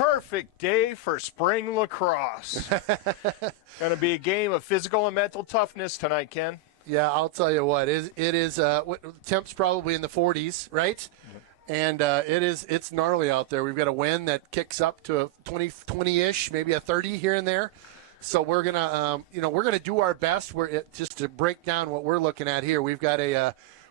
perfect day for spring lacrosse. Going to be a game of physical and mental toughness tonight, Ken. Yeah, I'll tell you what. It is temps probably in the 40s, right? And it's gnarly out there. We've got a wind that kicks up to a 20-ish, maybe a 30 here and there. So we're gonna do our best. Just to break down what we're looking at here. We've got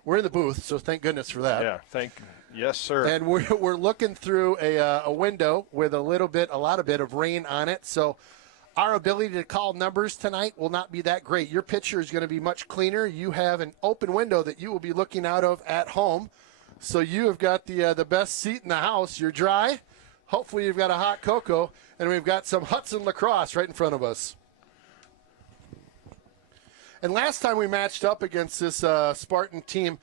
we're in the booth, so thank goodness for that. Yeah, yes, sir. And we're looking through a window with a lot of rain on it. So our ability to call numbers tonight will not be that great. Your picture is going to be much cleaner. You have an open window that you will be looking out of at home. So you have got the best seat in the house. You're dry. Hopefully you've got a hot cocoa, and we've got some Hudson Lacrosse right in front of us. And last time we matched up against this Spartan team,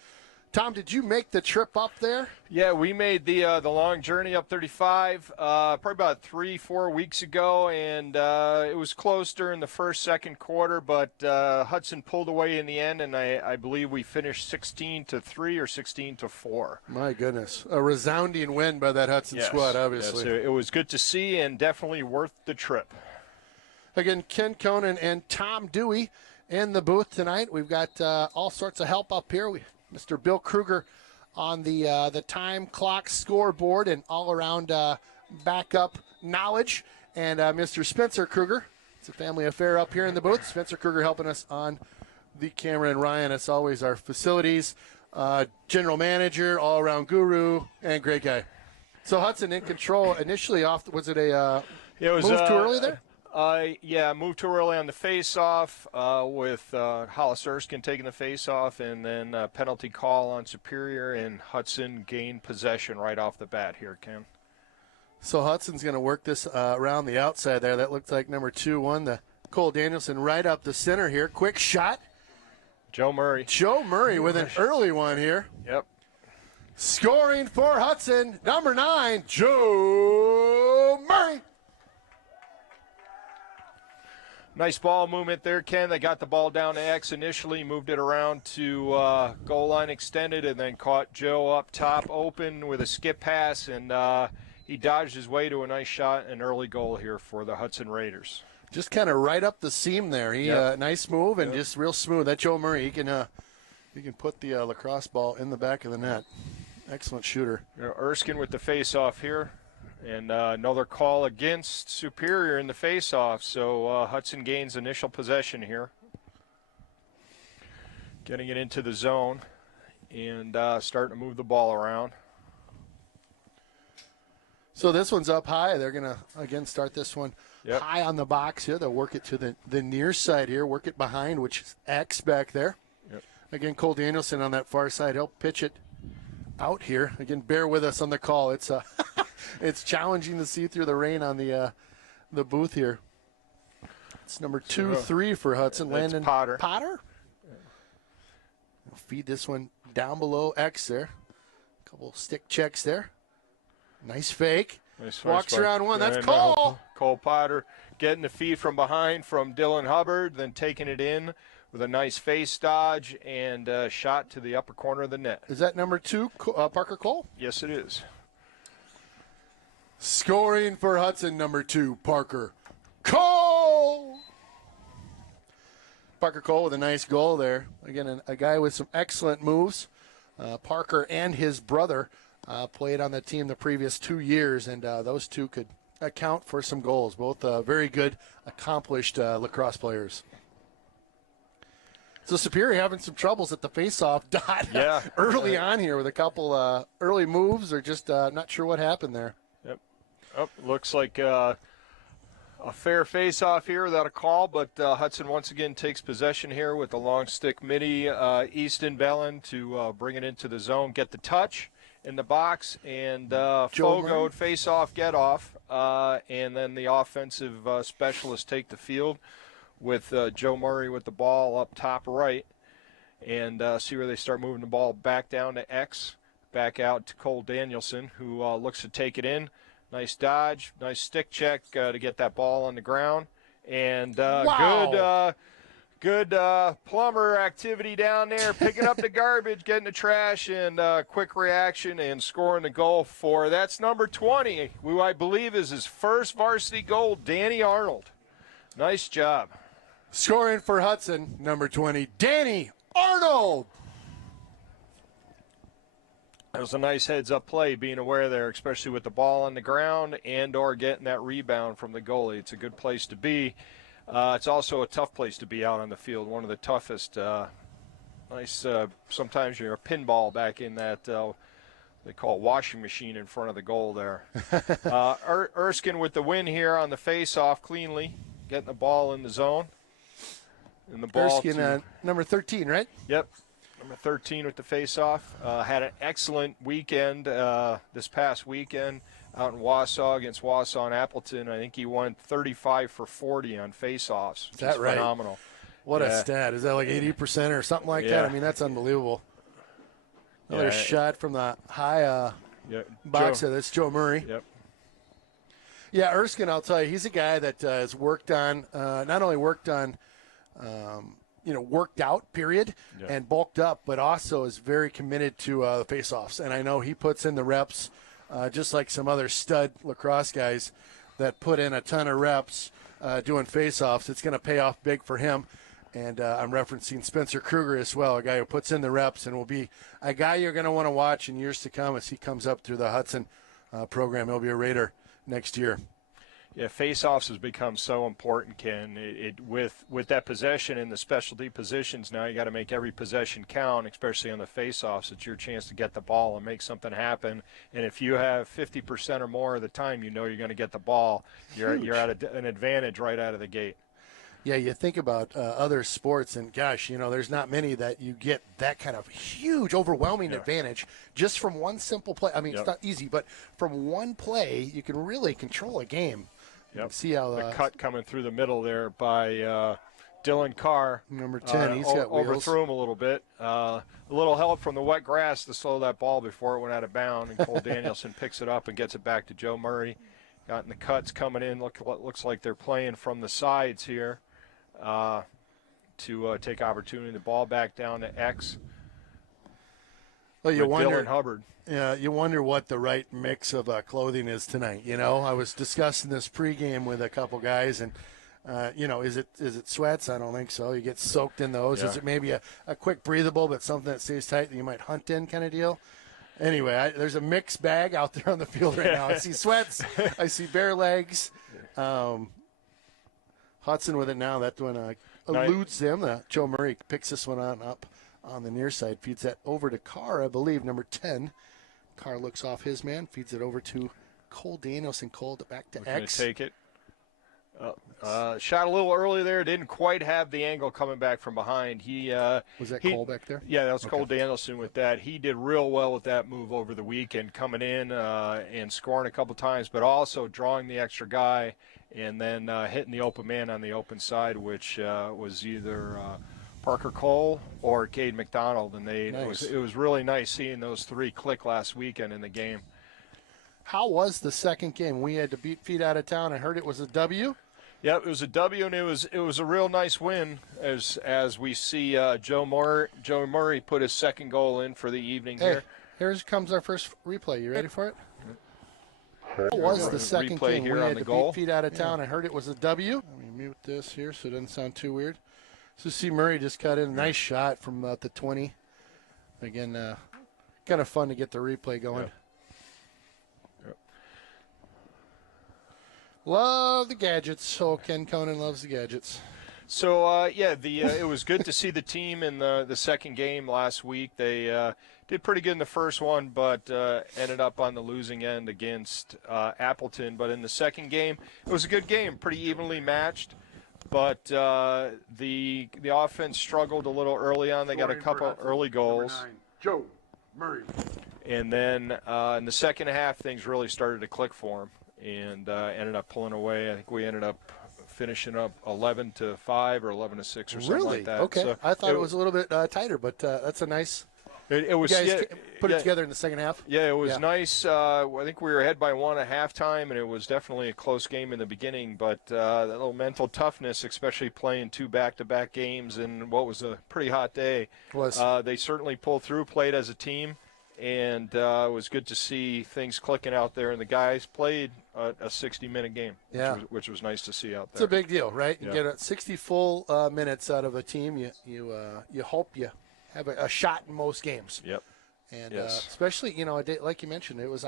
Tom, did you make the trip up there? Yeah, we made the long journey up 35 probably about 3-4 weeks ago, and it was close during the second quarter, but Hudson pulled away in the end, and I believe we finished 16-3 or 16-4. My goodness, a resounding win by that Hudson squad, obviously. Yes, it was good to see and definitely worth the trip. Again, Ken Conan and Tom Dewey in the booth tonight. We've got all sorts of help up here. Mr. Bill Kruger on the time clock scoreboard and all-around backup knowledge. And Mr. Spencer Kruger. It's a family affair up here in the booth. Spencer Kruger helping us on the camera. And Ryan, as always, our facilities general manager, all-around guru, and great guy. So Hudson in control initially off. Was it a move too early there? Yeah, moved too early on the face-off with Hollis Erskine taking the face-off, and then penalty call on Superior, and Hudson gained possession right off the bat here, Ken. So Hudson's going to work this around the outside there. That looked like number 2-1, the Cole Danielson right up the center here. Quick shot. Joe Murray. Joe Murray with an early one here. Yep. Scoring for Hudson, number 9, Joe Murray. Nice ball movement there, Ken. They got the ball down to X initially, moved it around to goal line extended, and then caught Joe up top open with a skip pass, and he dodged his way to a nice shot, an early goal here for the Hudson Raiders. Just kind of right up the seam there. Nice move and just real smooth. That Joe Murray, he can put the lacrosse ball in the back of the net. Excellent shooter. Erskine with the face-off here. And another call against Superior in the face-off. So Hudson gains initial possession here. Getting it into the zone and starting to move the ball around. So this one's up high. They're going to, again, start this one high on the box here. They'll work it to the near side here, work it behind, which is X back there. Yep. Again, Cole Danielson on that far side. He'll pitch it out here. Again, bear with us on the call. It's it's challenging to see through the rain on the booth here. It's number 2-3 for Hudson. Landon Potter. We'll feed this one down below X there. A couple stick checks there. Nice fake. Walks around one. That's Cole. Cole Potter getting the feed from behind from Dylan Hubbard, then taking it in with a nice face dodge and shot to the upper corner of the net. Is that number 2, Parker Cole? Yes, it is. Scoring for Hudson, number 2, Parker Cole. Parker Cole with a nice goal there. Again, a guy with some excellent moves. Parker and his brother played on the team the previous 2 years, and those two could account for some goals. Both very good, accomplished lacrosse players. So Superior having some troubles at the face-off dot early on here with a couple early moves, or just not sure what happened there. Yep. Oh, looks like a fair face-off here without a call, but Hudson once again takes possession here with the long stick midi. Easton Bellin to bring it into the zone, get the touch in the box, and Fogo face-off, get-off, and then the offensive specialists take the field with Joe Murray with the ball up top right, and see where they start moving the ball back down to X, back out to Cole Danielson, who looks to take it in. Nice dodge, nice stick check to get that ball on the ground, and good Good plumber activity down there, picking up the garbage, getting the trash, and quick reaction and scoring the goal for, that's number 20, who I believe is his first varsity goal, Danny Arnold. Nice job. Scoring for Hudson, number 20, Danny Arnold. It was a nice heads-up play, being aware there, especially with the ball on the ground and or getting that rebound from the goalie. It's a good place to be. It's also a tough place to be out on the field, one of the toughest. Sometimes you're a pinball back in that, they call it washing machine in front of the goal there. Erskine with the win here on the face-off cleanly, getting the ball in the zone. And the ball Erskine, number 13, right? Yep. Number 13 with the face-off. Had an excellent weekend this past weekend out in Wausau against Wausau and Appleton. I think he won 35 for 40 on face-offs. Is that right? Phenomenal. What a stat. Is that like 80% or something like that? I mean, that's unbelievable. Another shot from the high boxer. That's Joe Murray. Yep. Yeah, Erskine, I'll tell you, he's a guy that has worked on, not only worked on, worked out, period, and bulked up, but also is very committed to face-offs. And I know he puts in the reps, just like some other stud lacrosse guys that put in a ton of reps doing face-offs. It's going to pay off big for him. And I'm referencing Spencer Kruger as well, a guy who puts in the reps and will be a guy you're going to want to watch in years to come as he comes up through the Hudson program. He'll be a Raider next year. Yeah, face-offs has become so important, Ken. With that possession and the specialty positions now, you got to make every possession count, especially on the face-offs. It's your chance to get the ball and make something happen. And if you have 50% or more of the time, you know you're going to get the ball. You're at an advantage right out of the gate. Yeah, you think about other sports, and gosh, there's not many that you get that kind of huge, overwhelming advantage just from one simple play. I mean, it's not easy, but from one play, you can really control a game. Yep. See how the cut coming through the middle there by Dylan Carr. Number 10, he's got wheels. Overthrew him a little bit. A little help from the wet grass to slow that ball before it went out of bounds, and Cole Danielson picks it up and gets it back to Joe Murray. Gotten the cuts coming in. Looks like they're playing from the sides here to take opportunity. The ball back down to X. Well, you wonder, Dylan Hubbard. Yeah, you wonder what the right mix of clothing is tonight. I was discussing this pregame with a couple guys, and is it sweats? I don't think so. You get soaked in those. Is it maybe a quick breathable, but something that stays tight that you might hunt in kind of deal? Anyway, there's a mixed bag out there on the field right now. I see sweats. I see bare legs. Hudson with it now. That one eludes them. Joe Murray picks this one up on the near side, feeds that over to Carr, I believe, number 10. Carr looks off his man, feeds it over to Cole Danielson. Cole back to X. Take it. Shot a little early there. Didn't quite have the angle coming back from behind. Was that Cole back there? Yeah, that was Cole Danielson with that. He did real well with that move over the weekend, coming in and scoring a couple times, but also drawing the extra guy and then hitting the open man on the open side, which was either Parker Cole or Cade McDonald, and it was really nice seeing those three click last weekend in the game. How was the second game? We had to beat feet out of town. I heard it was a W. Yep, it was a W, and it was a real nice win as we see Joe Murray put his second goal in for the evening here. Here comes our first replay. You ready for it? How was the second game? We had to beat feet out of town. I heard it was a W. Let me mute this here so it doesn't sound too weird. So see Murray just cut in a nice shot from about the 20. Again, kind of fun to get the replay going. Yep. Love the gadgets. Oh, Ken Conan loves the gadgets. So, it was good to see the team in the second game last week. They did pretty good in the first one, but ended up on the losing end against Appleton. But in the second game, it was a good game, pretty evenly matched. But the offense struggled a little early on. They got a couple early goals. Joe Murray. And then in the second half, things really started to click for them and ended up pulling away. I think we ended up finishing up 11-5 or 11-6 or something like that. Okay. So I thought it was a little bit tighter, but that's a nice It was You guys yeah, put yeah, it together in the second half? Yeah, it was nice. I think we were ahead by one at halftime, and it was definitely a close game in the beginning. But that little mental toughness, especially playing 2 back-to-back games in what was a pretty hot day, they certainly pulled through, played as a team, and it was good to see things clicking out there. And the guys played a 60-minute game, which was nice to see out there. It's a big deal, right? You Yeah. get 60 full minutes out of a team. You hope you have a shot in most games. Yep. And especially, a day, like you mentioned, it was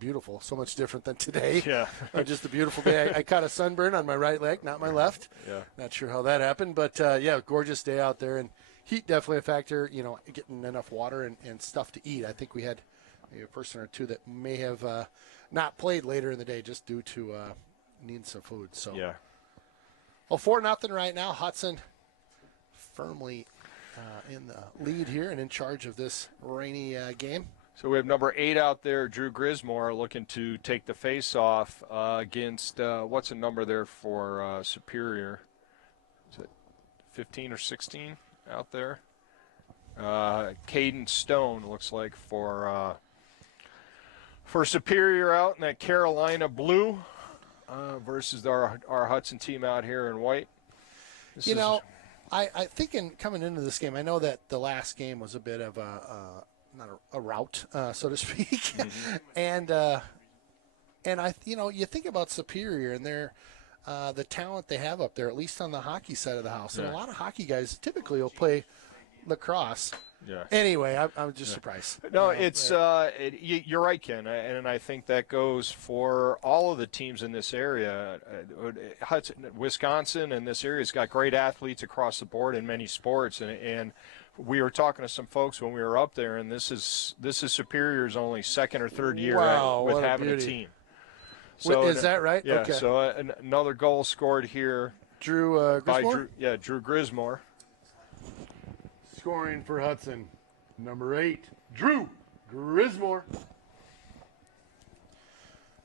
beautiful, so much different than today. Yeah. Just a beautiful day. I caught a sunburn on my right leg, not my left. Yeah. Not sure how that happened, but gorgeous day out there. And heat definitely a factor, getting enough water and stuff to eat. I think we had maybe a person or two that may have not played later in the day just due to needing some food. So, Yeah. Well, 4-0 right now. Hudson firmly in the lead here and in charge of this rainy game. So we have number 8 out there, Drew Grismore, looking to take the face-off against, what's the number there for Superior? Is it 15 or 16 out there? Caden Stone, looks like, for Superior out in that Carolina blue versus our Hudson team out here in white. I think coming into this game, I know that the last game was a bit of not a rout, so to speak, Mm-hmm. and you think about Superior and their the talent they have up there, at least on the hockey side of the house, and a lot of hockey guys typically will play lacrosse. Yeah. Anyway, I'm just surprised. No, it's you're right, Ken, and I think that goes for all of the teams in this area. Hudson, Wisconsin, and this area's got great athletes across the board in many sports, and we were talking to some folks when we were up there, and this is Superior's only second or third year with having a team. So is that right? Yeah. Okay. So another goal scored here. Drew Grismore? Drew Grismore. Scoring for Hudson, number 8, Drew Grismore.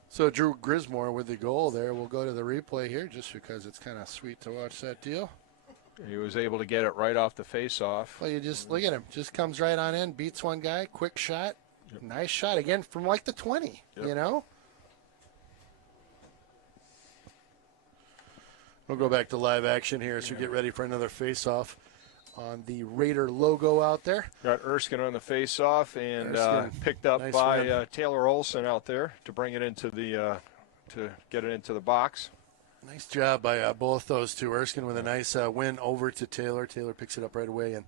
So Drew Grismore with the goal there. We'll go to the replay here just because it's kind of sweet to watch that deal. He was able to get it right off the face-off. Well, you just look at him. Just comes right on in, beats one guy, quick shot. Yep. Nice shot again from like the 20, We'll go back to live action here as we get ready for another face-off on the Raider logo out there. Got Erskine on the face-off and picked up by Taylor Olson out there to bring it into the to get it into the box. Nice job by both those two. Erskine with a nice win over to Taylor. Taylor picks it up right away and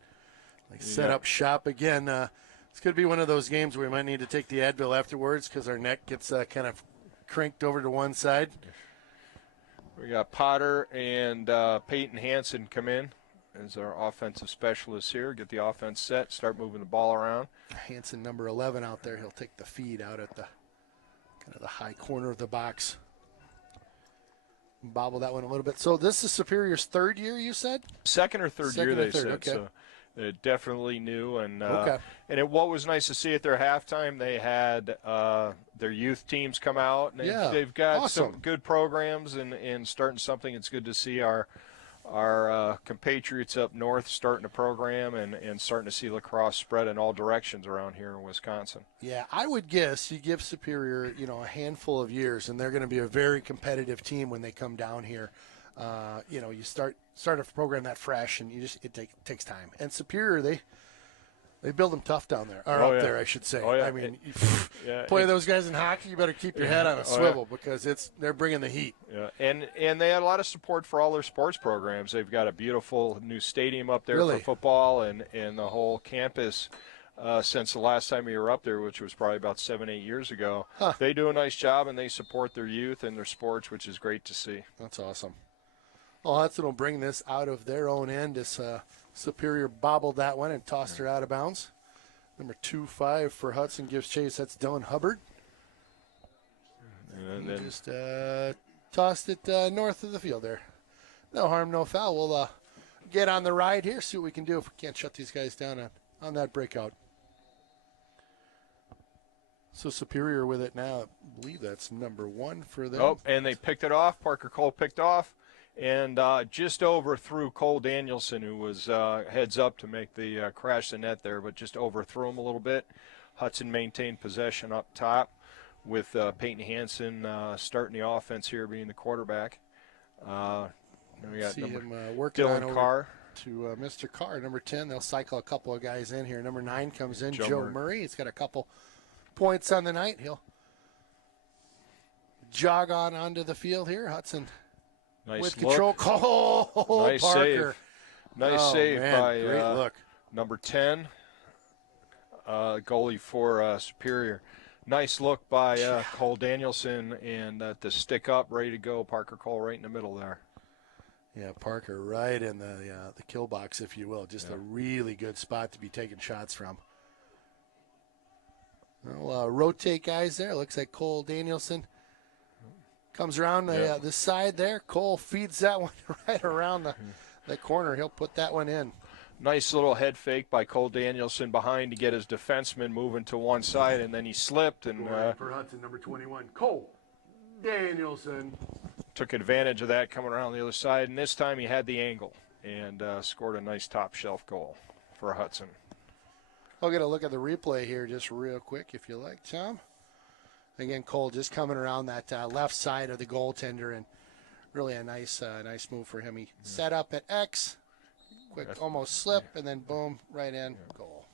set up shop again. It's going to be one of those games where we might need to take the Advil afterwards because our neck gets kind of cranked over to one side. We got Potter and Peyton Hansen come in as our offensive specialists here. Get the offense set, start moving the ball around. Hansen, number 11 out there. He'll take the feed out at the kind of the high corner of the box. Bobble that one a little bit. So this is Superior's third year, you said? Second or third year, they said. Okay. So definitely new. And what was nice to see at their halftime, they had their youth teams come out. And they've got some good programs and starting something. It's good to see our compatriots up north starting a program and starting to see lacrosse spread in all directions around here in Wisconsin. Yeah, I would guess you give Superior, a handful of years, and they're going to be a very competitive team when they come down here. You start a program that fresh, and it takes time. And Superior, they build them tough down there, or up there, I should say. I mean, play those guys in hockey, you better keep your head on a swivel because they're bringing the heat. Yeah, and they had a lot of support for all their sports programs. They've got a beautiful new stadium up there for football, and the whole campus since the last time we were up there, which was probably about 7-8 years ago. They do a nice job, and they support their youth and their sports, which is great to see. That's awesome. Well, Hudson will bring this out of their own end as Superior bobbled that one and tossed her out of bounds. Number 2-5 for Hudson gives chase. That's Dylan Hubbard. And then just tossed it north of the field there. No harm, no foul. We'll get on the ride here, see what we can do if we can't shut these guys down on that breakout. So Superior with it now. I believe that's number 1 for them. Oh, and they picked it off. Parker Cole picked off. and just overthrew Cole Danielson, who was heads up to make the crash the net there, but just overthrew him a little bit. Hudson maintained possession up top with Peyton Hansen starting the offense here, being the quarterback. We got him working Dylan on over Carr to Mr. Carr, number 10. They'll cycle a couple of guys in here. Number 9 comes in, Joe Murray. He's got a couple points on the night. He'll jog onto the field here. Hudson nice with look. control. Oh, Nice Parker. save. Nice save man. by Great look. number 10, goalie for Superior. Nice look by Cole Danielson, and to stick up, ready to go. Parker Cole right in the middle there. Yeah, Parker right in the kill box, if you will. Just a really good spot to be taking shots from. Well, rotate guys there. Looks like Cole Danielson comes around the side there. Cole feeds that one right around the corner. He'll put that one in. Nice little head fake by Cole Danielson behind to get his defenseman moving to one side, and then he slipped and for Hudson, number 21, Cole Danielson. Took advantage of that coming around the other side, and this time he had the angle and scored a nice top shelf goal for Hudson. I'll get a look at the replay here just real quick if you like, Tom. Again, Cole just coming around that left side of the goaltender, and really a nice move for him. He set up at X, quick almost slip, and then boom, right in, goal.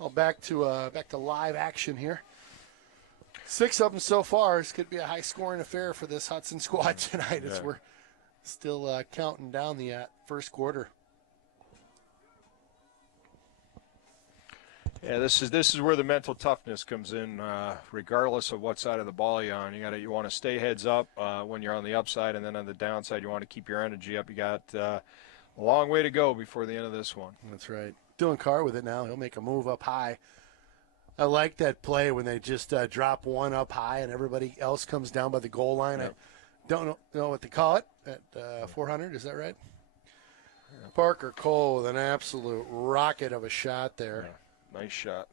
Well, back to live action here. 6 of them so far. This could be a high-scoring affair for this Hudson squad tonight as we're still counting down the first quarter. Yeah, this is where the mental toughness comes in, regardless of what side of the ball you're on. You want to stay heads up when you're on the upside, and then on the downside, you want to keep your energy up. You got a long way to go before the end of this one. That's right. Dylan Carr with it now. He'll make a move up high. I like that play when they just drop one up high and everybody else comes down by the goal line. Yep. I don't know what to call it at 400. Is that right? Yep. Parker Cole with an absolute rocket of a shot there. Yeah. Nice shot.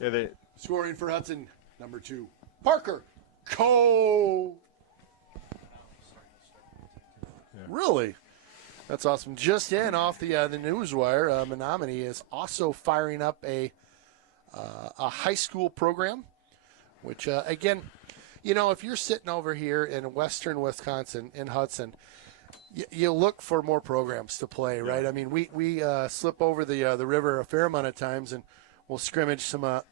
Yeah, scoring for Hudson, number 2, Parker Cole. Yeah. Really? That's awesome. Just in off the newswire, Menominee is also firing up a high school program, which, again, if you're sitting over here in western Wisconsin, in Hudson, you look for more programs to play, right? I mean, we slip over the river a fair amount of times, and we'll scrimmage some that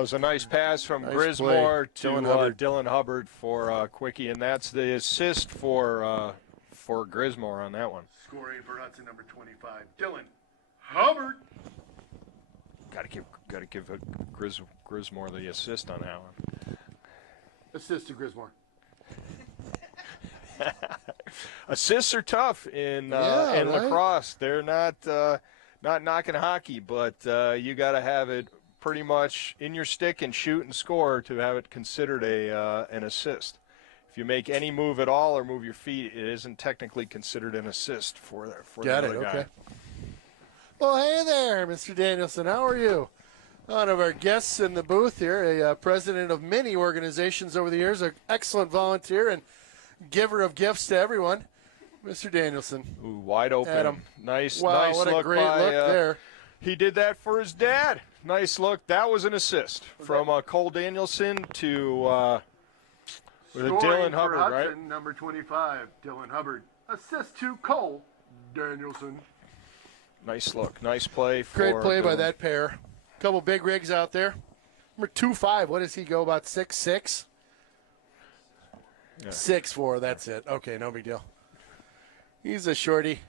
was a nice pass from Grismore to Dylan Hubbard for Quickie, and that's the assist for Grismore on that one. Scoring for Hudson, number 25, Dylan Hubbard. Got to give Grismore the assist on that one. Assist to Grismore. Assists are tough in lacrosse. They're not knocking hockey, but you got to have it pretty much in your stick and shoot and score to have it considered an assist. If you make any move at all or move your feet, it isn't technically considered an assist for the other guy. Okay. Well, hey there, Mr. Danielson. How are you? One of our guests in the booth here, a president of many organizations over the years, an excellent volunteer and giver of gifts to everyone, Mr. Danielson. Ooh, wide open. Adam. Nice what look a great by, look there. He did that for his dad. Nice look. That was an assist from Cole Danielson to Dylan Hubbard, Hudson, right? Number 25, Dylan Hubbard. Assist to Cole Danielson. Nice look. Nice play. Great play by that pair. Couple big rigs out there. Number 25, what does he go, about 6'6"? Yeah. 6'4", that's it. Okay, no big deal. He's a shorty.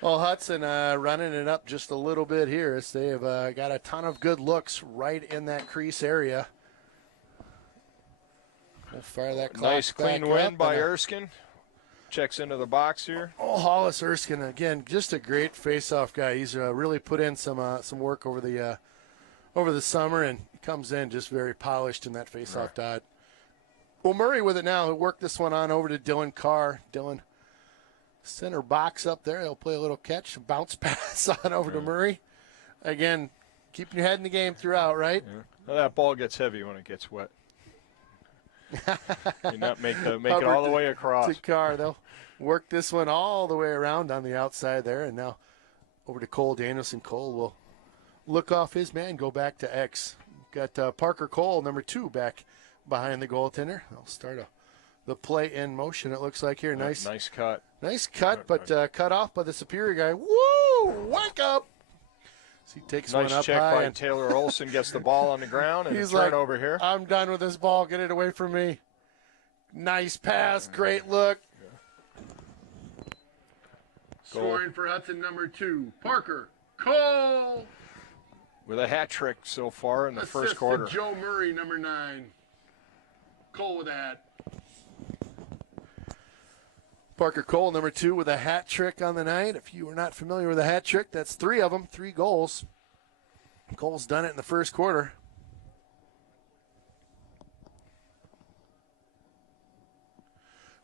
Well, Hudson running it up just a little bit here as they have got a ton of good looks right in that crease area. We'll fire that clock nice clean win by Erskine. Checks into the box here. Oh, Hollis Erskine, again, just a great face-off guy. He's really put in some work over the summer and comes in just very polished in that face-off dot. Well, Murray with it now. He'll work this one on over to Dylan Carr. Dylan, center box up there. He'll play a little catch, bounce pass on over to Murray. Again, keeping your head in the game throughout, right? Yeah. Well, that ball gets heavy when it gets wet. You not make it all the way across. To Carr, they'll work this one all the way around on the outside there, and now over to Cole Danielson. Cole will look off his man, go back to X. Got Parker Cole, number 2, back behind the goaltender. They'll start the play in motion, it looks like here. Nice cut. Nice cut, but cut off by the Superior guy. Woo! Whack up! So he takes one up Nice check high. by And Taylor Olson, gets the ball on the ground, and he's a like, turnover here. I'm done with this ball. Get it away from me. Nice pass. Great look. Scoring for Hudson, number 2, Parker Cole. With a hat trick so far in the first Assist to quarter. Joe Murray, number 9. Cole with that. Parker Cole, number 2, with a hat trick on the night. If you are not familiar with a hat trick, that's 3 of them, 3 goals. Cole's done it in the first quarter.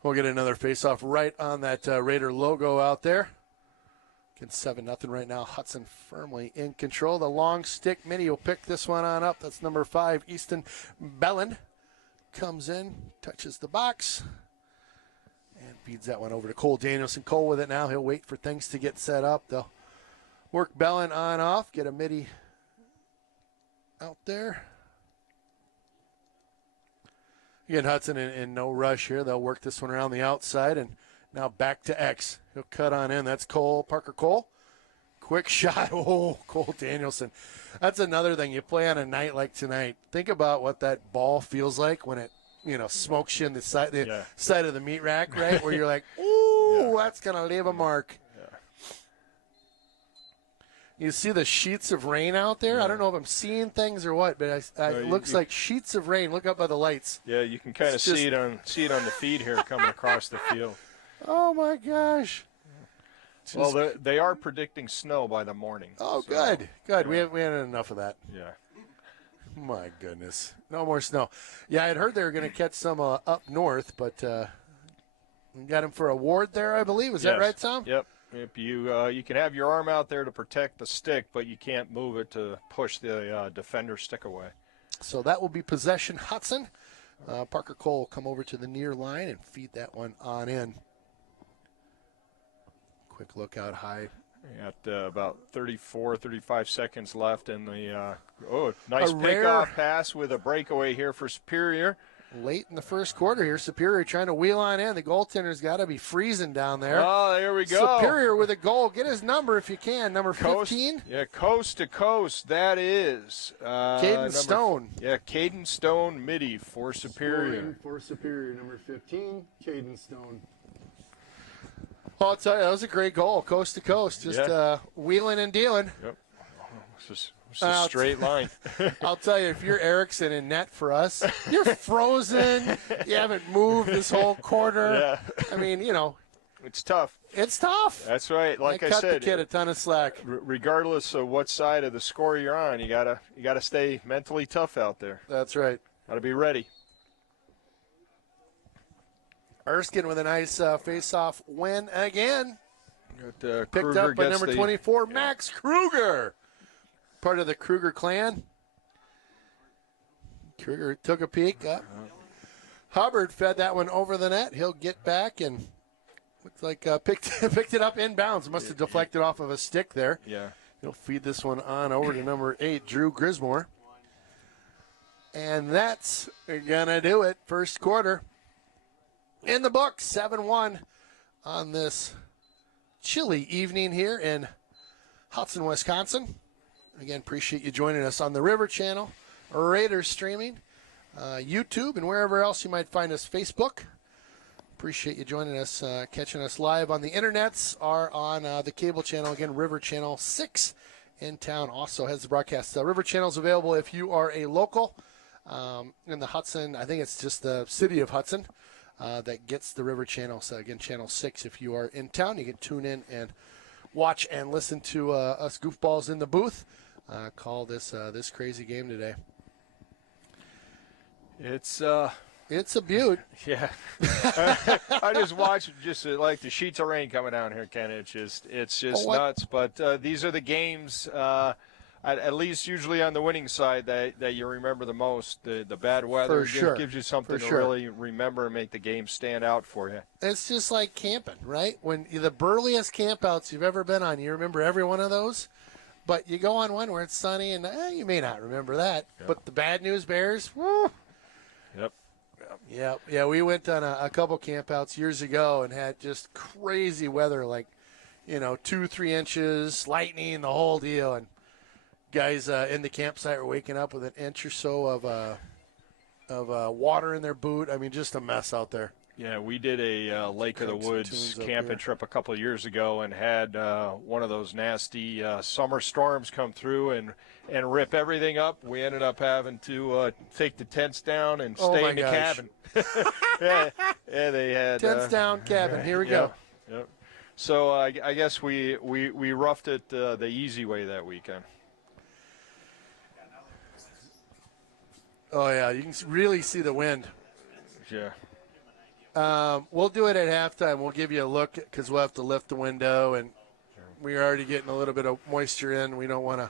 We'll get another faceoff right on that Raider logo out there. Against 7-0 right now. Hudson firmly in control. The long stick mini will pick this one on up. That's number 5, Easton Belland. Comes in, touches the box, and feeds that one over to Cole Danielson. Cole with it now. He'll wait for things to get set up. They'll work Belland on off, get a midi out there. Again, Hudson in no rush here. They'll work this one around the outside, and now back to X. He'll cut on in. That's Cole, Parker Cole. Quick shot. Oh, Cole Danielson. That's another thing. You play on a night like tonight. Think about what that ball feels like when it, smokes you in the side of the meat rack, right? Where you're like, ooh, that's going to leave a mark. Yeah. You see the sheets of rain out there? Yeah. I don't know if I'm seeing things or what, but it looks like sheets of rain. Look up by the lights. Yeah, you can kind of see it on the feed here coming across the field. Oh, my gosh. Well, they are predicting snow by the morning. Oh, so, good. Yeah. We had enough of that. Yeah. My goodness. No more snow. Yeah, I'd heard they were going to catch some up north, but we got him for a ward there, I believe. Is that right, Tom? Yep. If you can have your arm out there to protect the stick, but you can't move it to push the defender stick away. So that will be possession Hudson. Parker Cole will come over to the near line and feed that one on in. Quick look out high. Got about 35 seconds left in the nice rare pickoff pass with a breakaway here for Superior. Late in the first quarter here, Superior trying to wheel on in. The goaltender's got to be freezing down there. Oh, there we go. Superior with a goal. Get his number if you can. Number 15. Yeah, coast to coast. That is Caden Stone. Yeah, Caden Stone midi for Superior. Scoring for Superior, number 15, Caden Stone. Oh, I'll tell you, that was a great goal, coast to coast. Just wheeling and dealing. Yep. It's a straight line. I'll tell you, if you're Erickson in net for us, you're frozen. You haven't moved this whole quarter. Yeah. I mean, It's tough. it's tough. That's right. Like I cut said, the kid a ton of slack. regardless of what side of the score you're on, you gotta stay mentally tough out there. That's right. Gotta be ready. Erskine with a nice face-off win again. Picked Kruger up by gets number 24, Max Kruger. Part of the Kruger clan. Kruger took a peek. Hubbard fed that one over the net. He'll get back and looks like picked it up inbounds. Must have deflected off of a stick there. Yeah. He'll feed this one on over to number 8, Drew Grismore. And that's going to do it. First quarter. In the book, 7-1 on this chilly evening here in Hudson, Wisconsin. Again, appreciate you joining us on the River Channel, Raiders streaming, YouTube, and wherever else you might find us, Facebook. Appreciate you joining us, catching us live on the internets or on the cable channel. Again, River Channel 6 in town also has the broadcast. River Channel is available if you are a local in the Hudson. I think it's just the city of Hudson. That gets the River Channel. So, again, Channel 6, if you are in town, you can tune in and watch and listen to us goofballs in the booth call this crazy game today. It's a beaut. Yeah. I just watch like the sheets of rain coming down here, Ken. It's just nuts. But these are the games. at least usually on the winning side that you remember the most. The bad weather For sure. gives you something For to sure. really remember and make the game stand out for you. It's just like camping, right? When the burliest campouts you've ever been on, you remember every one of those. But you go on one where it's sunny, and you may not remember that. Yeah. But the bad news bears, woo. Yep. Yeah. We went on a couple campouts years ago and had just crazy weather, like 2-3 inches, lightning, the whole deal. And guys in the campsite were waking up with an inch or so of water in their boot. I mean, just a mess out there. Yeah, we did a Lake of the Crank some Woods tunes up camping here. trip a couple of years ago and had one of those nasty summer storms come through and rip everything up. We ended up having to take the tents down and Oh, stay my in the gosh. cabin. yeah, they had Tents down, cabin. Here we go. Yep. So I guess we roughed it the easy way that weekend. Oh, yeah, you can really see the wind. Yeah. We'll do it at halftime. We'll give you a look because we'll have to lift the window, and we're already getting a little bit of moisture in. We don't want to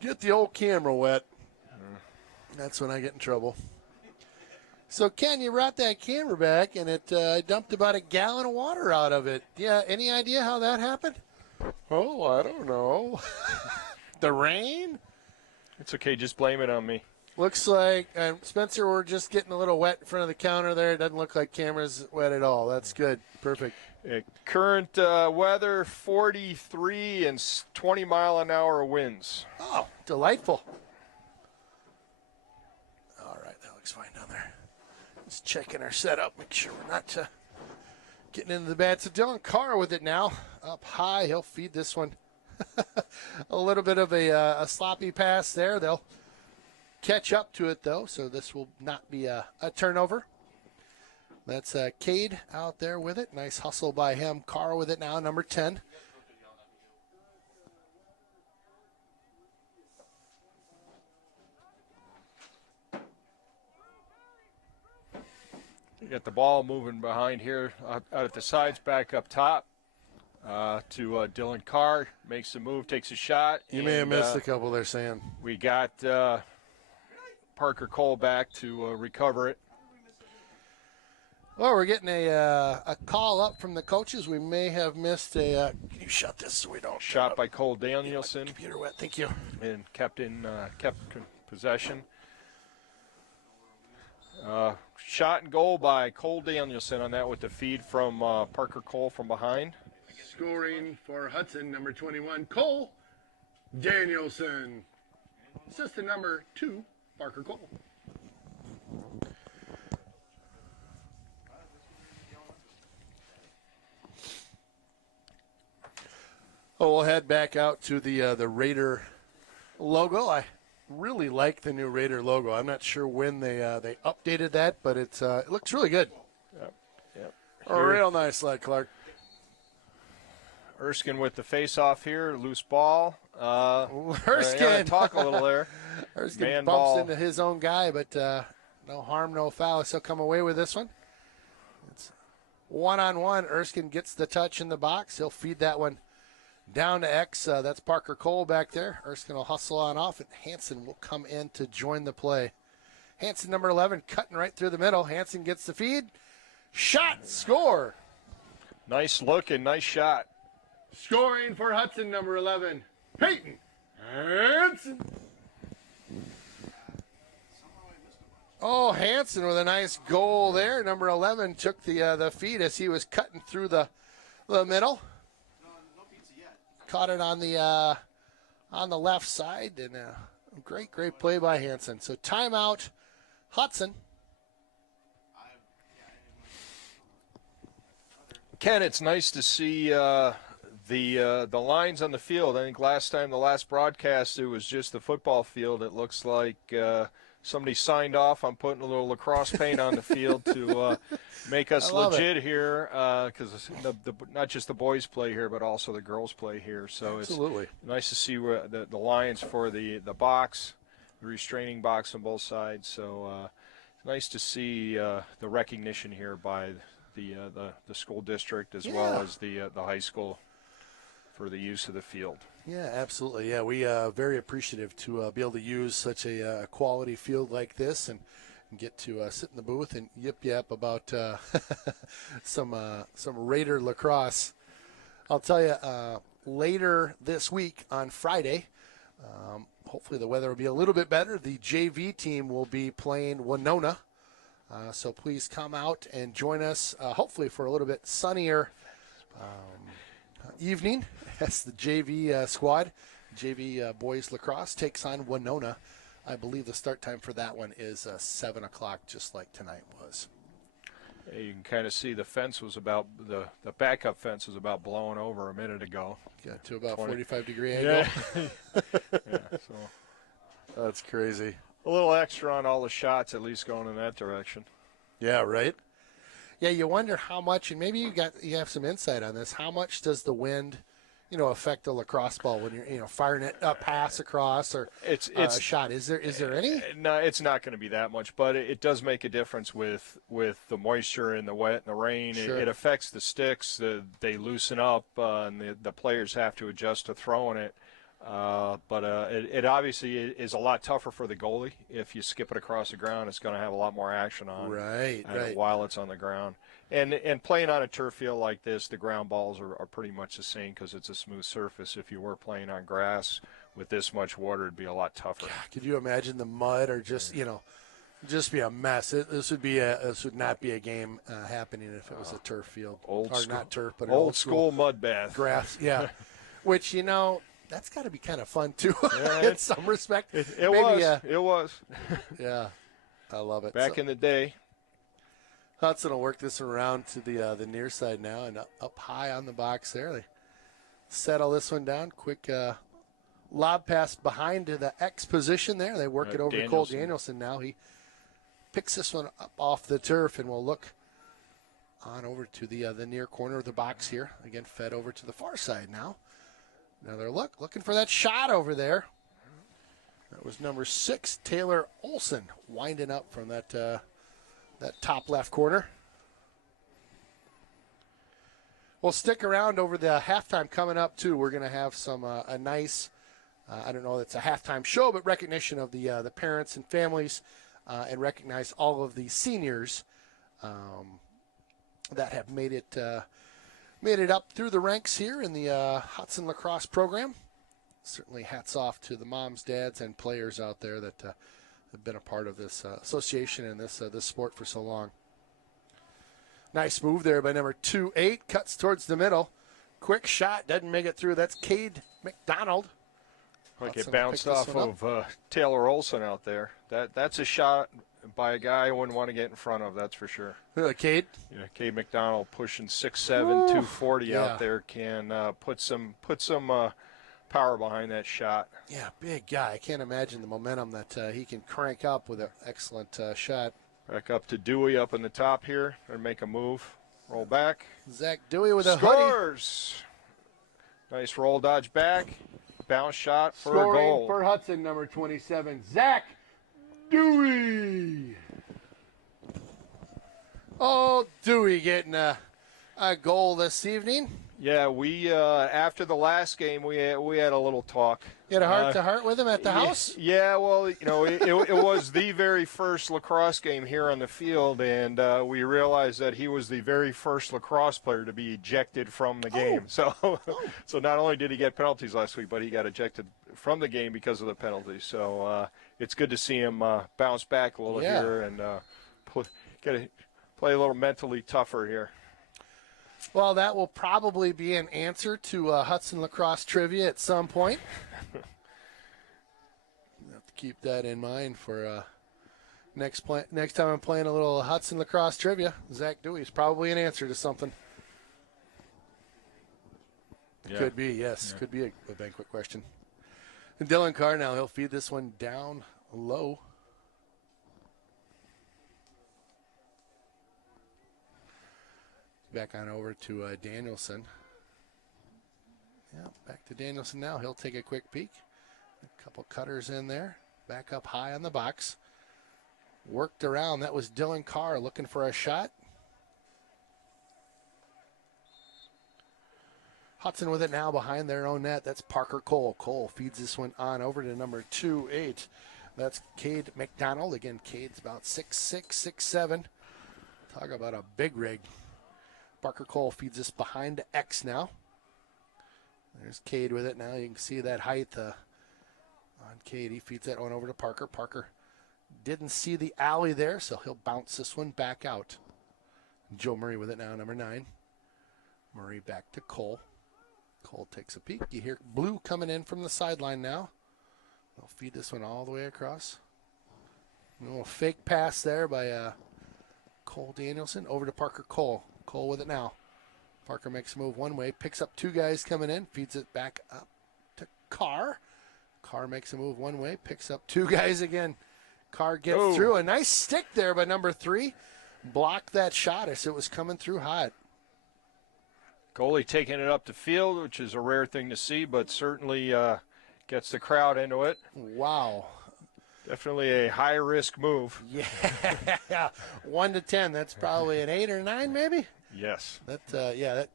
get the old camera wet. That's when I get in trouble. So, Ken, you brought that camera back, and it dumped about a gallon of water out of it. Yeah, any idea how that happened? Oh, I don't know. The rain? It's okay. Just blame it on me. Looks like, Spencer, we're just getting a little wet in front of the counter there. It doesn't look like camera's wet at all. That's good. Perfect. Current weather, 43 and 20-mile-an-hour winds. Oh, delightful. All right, that looks fine down there. Just checking our setup, make sure we're not getting into the bad. So Dylan Carr with it now, up high. He'll feed this one. A little bit of a sloppy pass there. They'll catch up to it, though, so this will not be a turnover. That's Cade out there with it. Nice hustle by him. Carr with it now, number 10. You got the ball moving behind here, out at the sides, back up top to Dylan Carr. Makes the move, takes a shot. You may have missed a couple there, Sam. We got Parker Cole back to recover it. Well, we're getting a call up from the coaches. We may have missed a. Can you shut this so we don't? Shot by Cole Danielson Computer wet. Thank you. and kept possession. Shot and goal by Cole Danielson on that with the feed from Parker Cole from behind. Scoring for Hudson, number 21, Cole Danielson. Assistant number 2, Parker Cole. Oh, we'll head back out to the Raider logo. I really like the new Raider logo. I'm not sure when they updated that, but it looks really good. Yep. Oh, real nice, lad, Clark. Erskine with the face-off here, loose ball. Erskine. Talk a little there. Erskine Man bumps ball. into his own guy, but no harm, no foul. So come away with this one. It's one-on-one. Erskine gets the touch in the box. He'll feed that one down to X. That's Parker Cole back there. Erskine will hustle on off, and Hanson will come in to join the play. Hanson, number 11, cutting right through the middle. Hanson gets the feed. Shot, score. Nice look and nice shot. Scoring for Hudson, number 11, Peyton Hanson. Oh, Hanson with a nice goal there. Number 11 took the feed as he was cutting through the middle. Caught it on the left side, and great play by Hanson. So timeout, Hudson. Ken, it's nice to see the lines on the field. I think the last broadcast, it was just the football field. It looks like somebody signed off on putting a little lacrosse paint on the field to make us legit here, because not just the boys play here, but also the girls play here. So Absolutely. It's nice to see the lines for the box, the restraining box on both sides. So it's nice to see the recognition here by the school district as well as the high school for the use of the field. Yeah, absolutely. Yeah, we very appreciative to be able to use such a quality field like this and get to sit in the booth and yip yap about some Raider lacrosse. I'll tell you later this week on Friday. Hopefully the weather will be a little bit better. The JV team will be playing Winona. So please come out and join us, hopefully for a little bit sunnier evening as the JV squad, JV boys lacrosse, takes on Winona. I believe the start time for that one is 7 o'clock, just like tonight was. Yeah, you can kind of see the fence was about, the backup fence was about blowing over a minute ago. Got to about 45-degree Yeah. angle. Yeah, so That's crazy. a little extra on all the shots, at least going in that direction. Yeah, right? Yeah, you wonder how much, and maybe you have some insight on this, how much does the wind, affect the lacrosse ball when you're, firing it a pass across or It's a shot? Is there any? No, it's not going to be that much, but it does make a difference with the moisture and the wet and the rain. Sure. It affects the sticks. They loosen up, and the players have to adjust to throwing it. But it obviously is a lot tougher for the goalie. If you skip it across the ground, it's going to have a lot more action on Right. while it's on the ground. And playing on a turf field like this, the ground balls are pretty much the same because it's a smooth surface. If you were playing on grass with this much water, it'd be a lot tougher. Could you imagine the mud or just be a mess? This would not be a game happening if it was a turf field not turf, but an old school mud bath. Grass. Yeah, which that's got to be kind of fun too in some respect. It was. Yeah, I love it. Back in the day. Hudson will work this around to the near side now and up high on the box there. They settle this one down. Quick lob pass behind to the X position there. They work it over to Cole Danielson now. He picks this one up off the turf and will look on over to the near corner of the box here. Again, fed over to the far side now. Another looking for that shot over there. That was number 6, Taylor Olson, winding up from that top left corner. We'll stick around over the halftime coming up, too. We're going to have some a nice, I don't know if it's a halftime show, but recognition of the parents and families and recognize all of the seniors that have made it up through the ranks here in the Hudson lacrosse program. Certainly hats off to the moms, dads, and players out there that have been a part of this association and this sport for so long. Nice move there by number 2-8. Cuts towards the middle. Quick shot. Doesn't make it through. That's Cade McDonald. Like it bounced off of Taylor Olson out there. That's a shot by a guy I wouldn't want to get in front of, that's for sure. Cade? Yeah, Cade McDonald pushing 6'7", 240 out there can put some power behind that shot. Yeah, big guy. I can't imagine the momentum that he can crank up with an excellent shot. Back up to Dewey up in the top here and make a move. Roll back. Zach Dewey with a Scores! Hoodie. Nice roll dodge back. Bounce shot for a goal. For Hudson, number 27, Zach Dewey. Oh, Dewey getting a goal this evening. Yeah, we after the last game we had a little talk. You had a heart-to-heart with him at the house? Yeah, well, it was the very first lacrosse game here on the field, and we realized that he was the very first lacrosse player to be ejected from the game. So not only did he get penalties last week, but he got ejected from the game because of the penalties. So it's good to see him bounce back a little here and play a little mentally tougher here. Well, that will probably be an answer to Hudson lacrosse trivia at some point. Have to keep that in mind for next time I'm playing a little Hudson lacrosse trivia. Zach Dewey is probably an answer to something. Yeah. Could be, yes. Yeah. Could be a banquet question. And Dylan Carr now, he'll feed this one down low. Back on over to Danielson. Yeah, back to Danielson now. He'll take a quick peek. A couple cutters in there. Back up high on the box. Worked around. That was Dylan Carr looking for a shot. Hudson with it now behind their own net. That's Parker Cole. Cole feeds this one on over to number 2-8. That's Cade McDonald. Again, Cade's about 6'6", 6'7". Talk about a big rig. Parker Cole feeds this behind to X now. There's Cade with it now. You can see that height on Cade. He feeds that one over to Parker. Parker didn't see the alley there, so he'll bounce this one back out. Joe Murray with it now, number 9. Murray back to Cole. Cole takes a peek. You hear Blue coming in from the sideline now. They'll feed this one all the way across. A little fake pass there by Cole Danielson over to Parker Cole. Cole with it now. Parker makes a move one way, picks up 2 guys coming in, feeds it back up to Carr. Carr makes a move one way, picks up 2 guys again. Carr gets through. A nice stick there by number 3. Blocked that shot as it was coming through hot. Goalie taking it up the field, which is a rare thing to see, but certainly gets the crowd into it. Wow. Definitely a high-risk move. Yeah, 1 to 10. That's probably an 8 or 9, maybe. Yes. That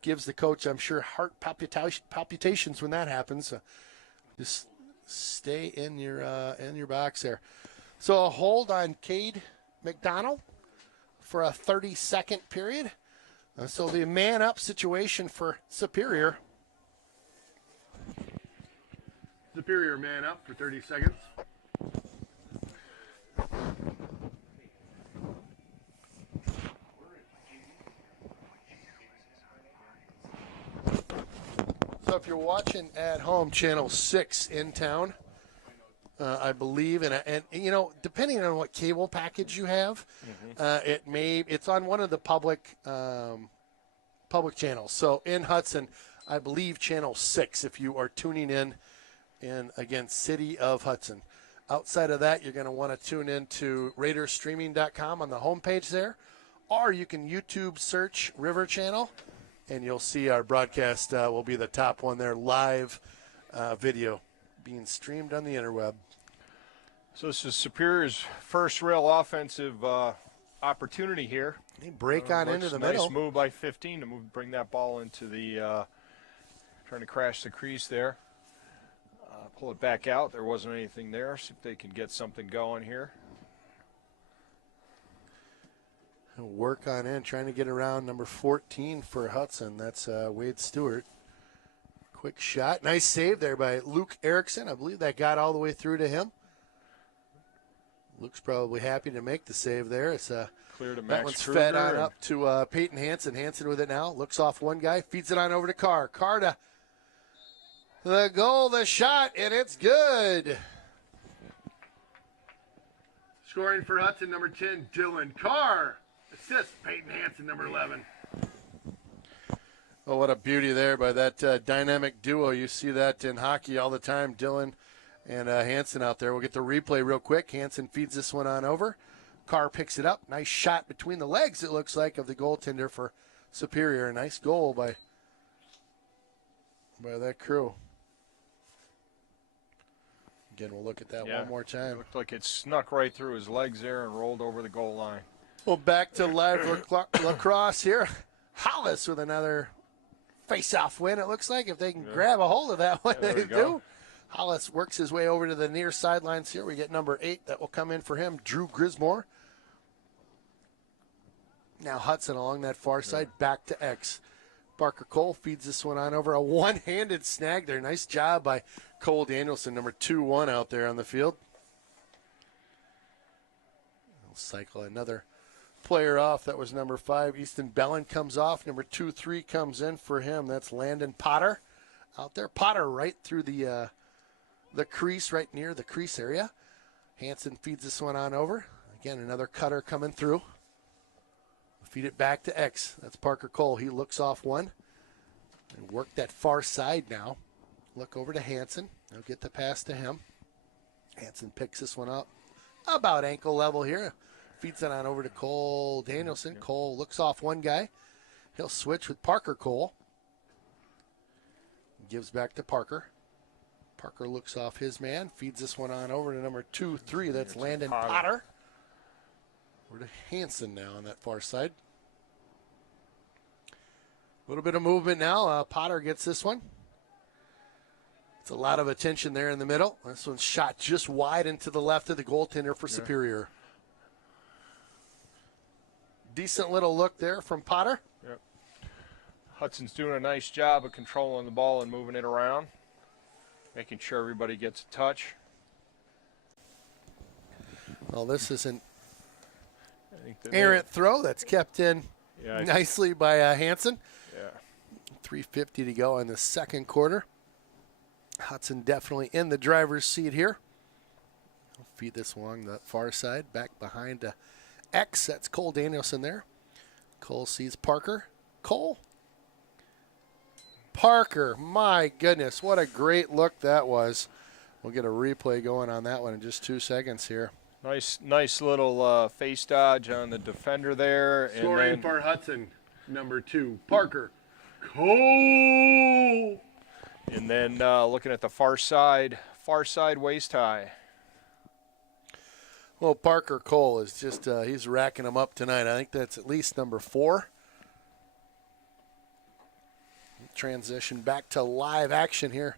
gives the coach, I'm sure, heart palpitations when that happens. Just stay in your box there. So a hold on Cade McDonald for a 30-second period. So the man-up situation for Superior. Superior man up for 30 seconds. So if you're watching at home, Channel 6 in town, I believe, and you know, depending on what cable package you have, it's on one of the public channels. So in Hudson, I believe Channel 6 if you are tuning in again, City of Hudson. Outside of that, you're going to want to tune in to RaidersStreaming.com on the homepage there, or you can YouTube search River Channel, and you'll see our broadcast will be the top one there, live video being streamed on the interweb. So this is Superior's first real offensive opportunity here. They break on into the middle. Nice move by 15 to bring that ball into the trying to crash the crease there. Pull it back out. There wasn't anything there. See if they can get something going here. Work on in, trying to get around number 14 for Hudson. That's Wade Stewart. Quick shot. Nice save there by Luke Erickson. I believe that got all the way through to him. Luke's probably happy to make the save there. It's clear to Max that one's Kruger fed on up to Peyton Hansen. Hansen with it now. Looks off one guy. Feeds it on over to Carr. Carr to the goal, the shot, and it's good. Scoring for Hudson, number 10, Dylan Carr. Assist, Peyton Hansen, number 11. Oh, what a beauty there by that dynamic duo. You see that in hockey all the time, Dylan and Hansen out there. We'll get the replay real quick. Hansen feeds this one on over. Carr picks it up. Nice shot between the legs, it looks like, of the goaltender for Superior. A nice goal by that crew. Again, we'll look at that one more time. It looked like it snuck right through his legs there and rolled over the goal line. Well, back to live lacrosse here. Hollis with another face-off win, it looks like. If they can grab a hold of that one, they do. Hollis works his way over to the near sidelines here. We get number 8 that will come in for him, Drew Grismore. Now Hudson along that far side, back to X. Parker Cole feeds this one on over. A one-handed snag there. Nice job by Cole Danielson, number 2-1 out there on the field. We'll cycle another player off. That was number 5. Easton Bellin comes off. Number 2-3 comes in for him. That's Landon Potter out there. Potter right through the crease, right near the crease area. Hansen feeds this one on over. Again, another cutter coming through. Feed it back to X. That's Parker Cole. He looks off one and work that far side now. Look over to Hansen. They'll get the pass to him. Hansen picks this one up about ankle level here. Feeds it on over to Cole Danielson. Cole looks off one guy. He'll switch with Parker Cole. Gives back to Parker. Parker looks off his man. Feeds this one on over to number 2-3. That's Landon Potter. We're to Hansen now on that far side. A little bit of movement now. Potter gets this one. It's a lot of attention there in the middle. This one's shot just wide into the left of the goaltender for Superior. Decent little look there from Potter. Yep. Hudson's doing a nice job of controlling the ball and moving it around, making sure everybody gets a touch. Well, this is an errant throw that's kept in nicely by Hansen. Yeah. 3:50 to go in the second quarter. Hudson definitely in the driver's seat here. I'll feed this along the far side, back behind X. That's Cole Danielson there. Cole sees Parker. Cole. Parker, my goodness, what a great look that was. We'll get a replay going on that one in just 2 seconds here. Nice little face dodge on the defender there. Scoring for Hudson, number 2, Parker Cole. And then looking at the far side waist high. Well, Parker Cole is just, he's racking them up tonight. I think that's at least number 4. Transition back to live action here.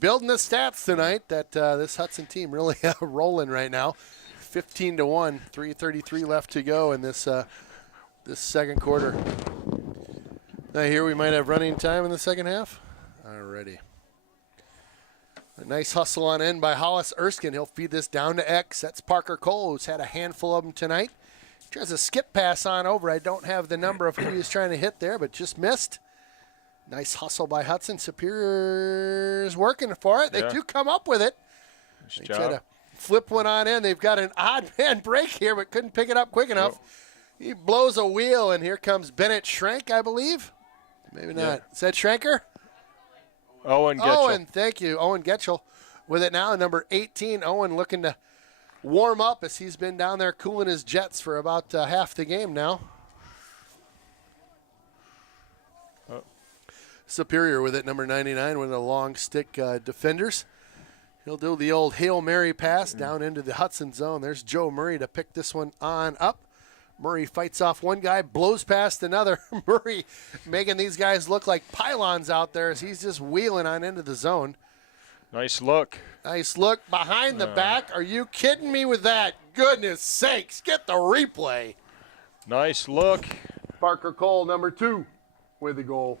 Building the stats tonight that this Hudson team really rolling right now. 15-1, 3:33 left to go in this this second quarter. Now here we might have running time in the second half. Alrighty. A nice hustle on in by Hollis Erskine. He'll feed this down to X. That's Parker Cole, who's had a handful of them tonight. Tries a skip pass on over. I don't have the number of who he was trying to hit there, but just missed. Nice hustle by Hudson. Superior's working for it. They do come up with it. Nice they job. try to flip one on in. They've got an odd man break here, but couldn't pick it up quick enough. He blows a wheel, and here comes Bennett Schrank, I believe. Maybe not. Is that Schranker? Owen Getchell. Owen, thank you. Owen Getchell with it now, number 18. Owen looking to warm up as he's been down there cooling his jets for about half the game now. Superior with it, number 99, one of the long stick defenders. He'll do the old Hail Mary pass down into the Hudson zone. There's Joe Murray to pick this one on up. Murray fights off one guy, blows past another. Murray making these guys look like pylons out there as he's just wheeling on into the zone. Nice look. Nice look behind the back. Are you kidding me with that? Goodness sakes, get the replay. Nice look. Parker Cole, number 2, with the goal.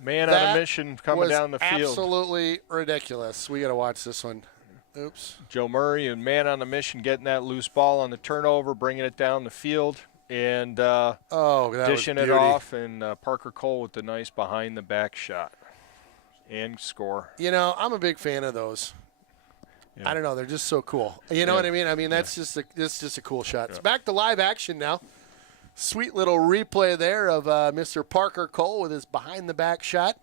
Man on a mission coming down the field. Absolutely ridiculous. We got to watch this one. Oops. Joe Murray, and man on a mission, getting that loose ball on the turnover, bringing it down the field, and dishing it off. And Parker Cole with the nice behind-the-back shot and score. You know, I'm a big fan of those. Yeah. I don't know. They're just so cool. You know what I mean? I mean, that's just a cool shot. It's back to live action now. Sweet little replay there of Mr. Parker Cole with his behind-the-back shot.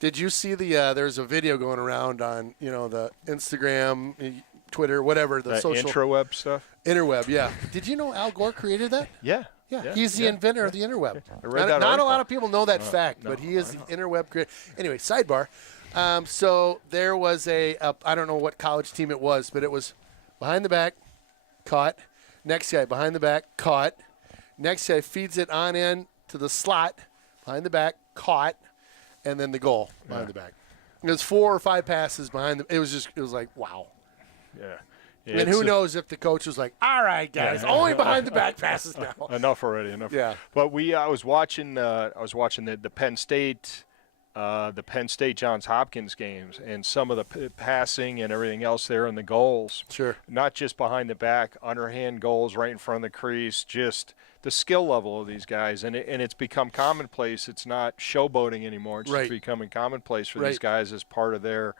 Did you see there's a video going around on, the Instagram, Twitter, whatever, the social. Interweb stuff? Interweb, yeah. Did you know Al Gore created that? Yeah. Yeah, he's the inventor of the interweb. I read that not a lot of people know that fact, but he is the interweb creator. Anyway, sidebar. So there was I don't know what college team it was, but it was behind the back, caught. Next guy, behind the back, caught. Next guy feeds it on in to the slot, behind the back, caught, and then the goal behind the back. It was 4 or 5 passes behind the. It was like, wow. Yeah. And who knows if the coach was like, all right, guys, only behind the back passes now. Enough already. Enough. Yeah. But I was watching the Penn State Johns Hopkins games, and some of the passing and everything else there and the goals. Sure. Not just behind the back, underhand goals right in front of the crease. Just the skill level of these guys, and it's become commonplace. It's not showboating anymore. It's just becoming commonplace for these guys as part of their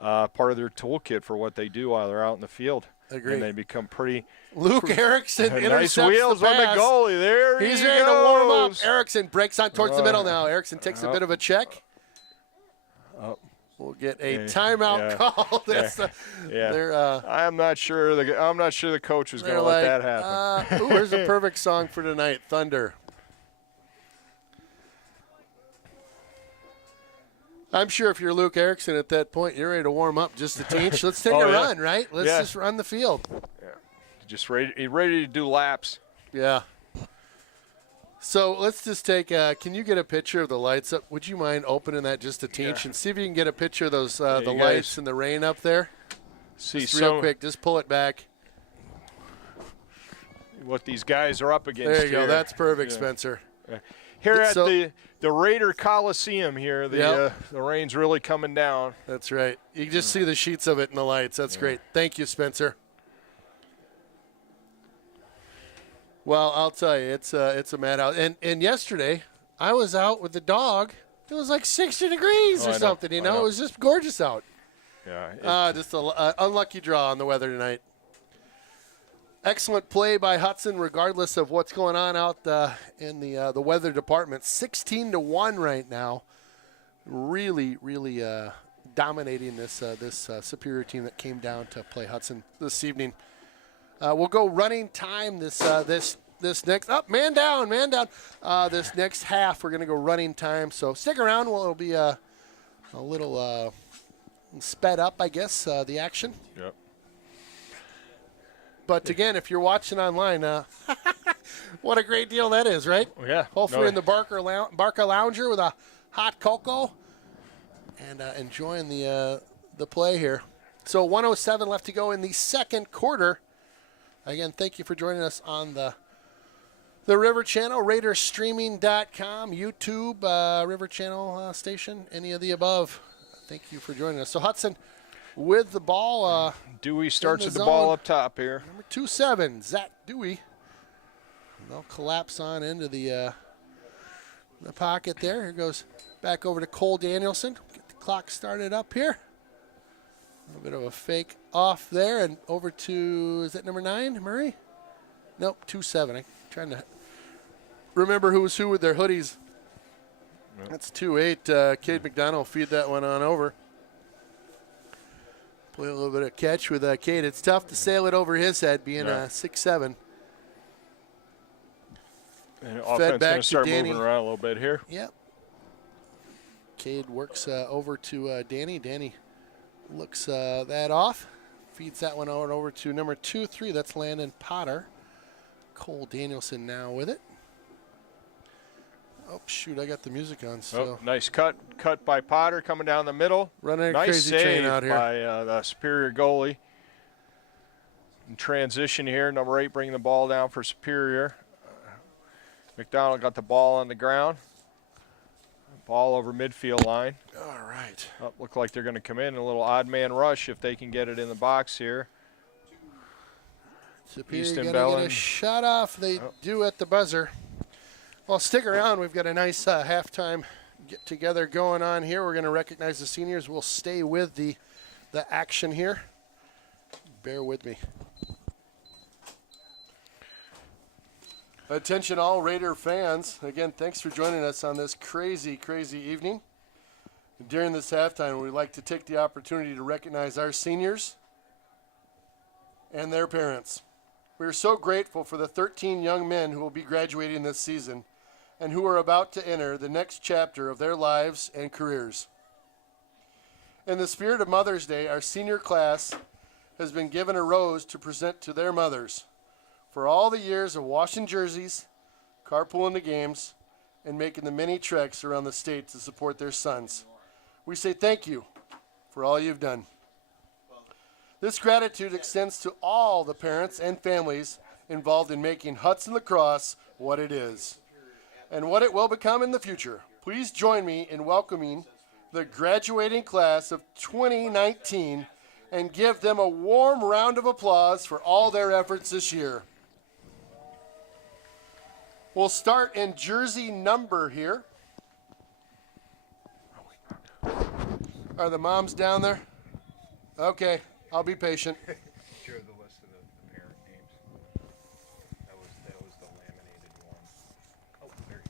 toolkit for what they do while they're out in the field. Agreed. And they become pretty. Luke Erickson intercepts nice wheels the pass. on the goalie there. He's ready to warm up. Erickson breaks on towards the middle now. Erickson takes a bit of a check. We'll get a timeout call. I'm not sure the coach was going to let that happen. Here's a perfect song for tonight, Thunder. I'm sure if you're Luke Erickson at that point, you're ready to warm up just a teach. Let's take a run, right? Let's just run the field. Yeah. Just ready to do laps. Yeah. So let's just take. Can you get a picture of the lights up? Would you mind opening that just a teach and see if you can get a picture of those the you lights guys and the rain up there? see Just real quick, just pull it back. what these guys are up against. There you go. Here. That's perfect, Yeah. Spencer. Here at So- the Raider Coliseum here, the rain's really coming down. That's right. You can just see the sheets of it in the lights. That's great. Thank you, Spencer. Well, I'll tell you, it's a madhouse. And yesterday, I was out with the dog. It was like 60 degrees I or know. something. You I know, know. it was just gorgeous out. Yeah. Just an unlucky draw on the weather tonight. Excellent play by Hudson, regardless of what's going on out in the weather department. 16-1 right now. Really, really dominating this Superior team that came down to play Hudson this evening. We'll go running time this next man down. This next half we're gonna go running time. So stick around. It'll be a little sped up, I guess, the action. Yep. But again, if you're watching online, what a great deal that is, right? Yeah. Hopefully No, in the Barca Lounger with a hot cocoa and enjoying the play here. So 1:07 left to go in the second quarter. Again, thank you for joining us on the River Channel, RaiderStreaming.com, YouTube, River Channel station, any of the above. Thank you for joining us. So Hudson with the ball. Dewey starts in with the the ball zone. up top here. Number 27, Zach Dewey. They'll collapse on into the pocket there. Here goes back over to Cole Danielson. Get the clock started up here. A little bit of a fake off there and over to, is that number 9, Murray? Nope, 27. I'm trying to remember who was who with their hoodies. Yep. That's 2-8. Cade McDonald feed that one on over. Play a little bit of catch with Cade. It's tough to sail it over his head, being 6'7". And offense going to start Danny. moving around a little bit here. Yep. Cade works over to Danny. Danny looks that off. Feeds that one over to number 2-3. That's Landon Potter. Cole Danielson now with it. Oh, shoot, I got the music on. So Nice cut by Potter coming down the middle. Running a nice crazy save train out here. by the Superior goalie. In transition here, number 8 bringing the ball down for Superior. McDonald got the ball on the ground. Ball over midfield line. All right. Look like they're going to come in a little odd man rush if they can get it in the box here. Superior Easton going to Bellin. get a shot off. They do at the buzzer. Well, stick around. We've got a nice halftime get-together going on here. We're going to recognize the seniors. We'll stay with the action here. Bear with me. Attention all Raider fans. Again, thanks for joining us on this crazy, crazy evening. During this halftime, we'd like to take the opportunity to recognize our seniors and their parents. We are so grateful for the 13 young men who will be graduating this season and who are about to enter the next chapter of their lives and careers. In the spirit of Mother's Day, our senior class has been given a rose to present to their mothers for all the years of washing jerseys, carpooling to games, and making the many treks around the state to support their sons. We say thank you for all you've done. This gratitude extends to all the parents and families involved in making Hudson Lacrosse what it is and what it will become in the future. Please join me in welcoming the graduating class of 2019 and give them a warm round of applause for all their efforts this year. We'll start in jersey number here. Are the moms down there? Okay, I'll be patient. Share the list of the parent names. That was the laminated one. Oh, there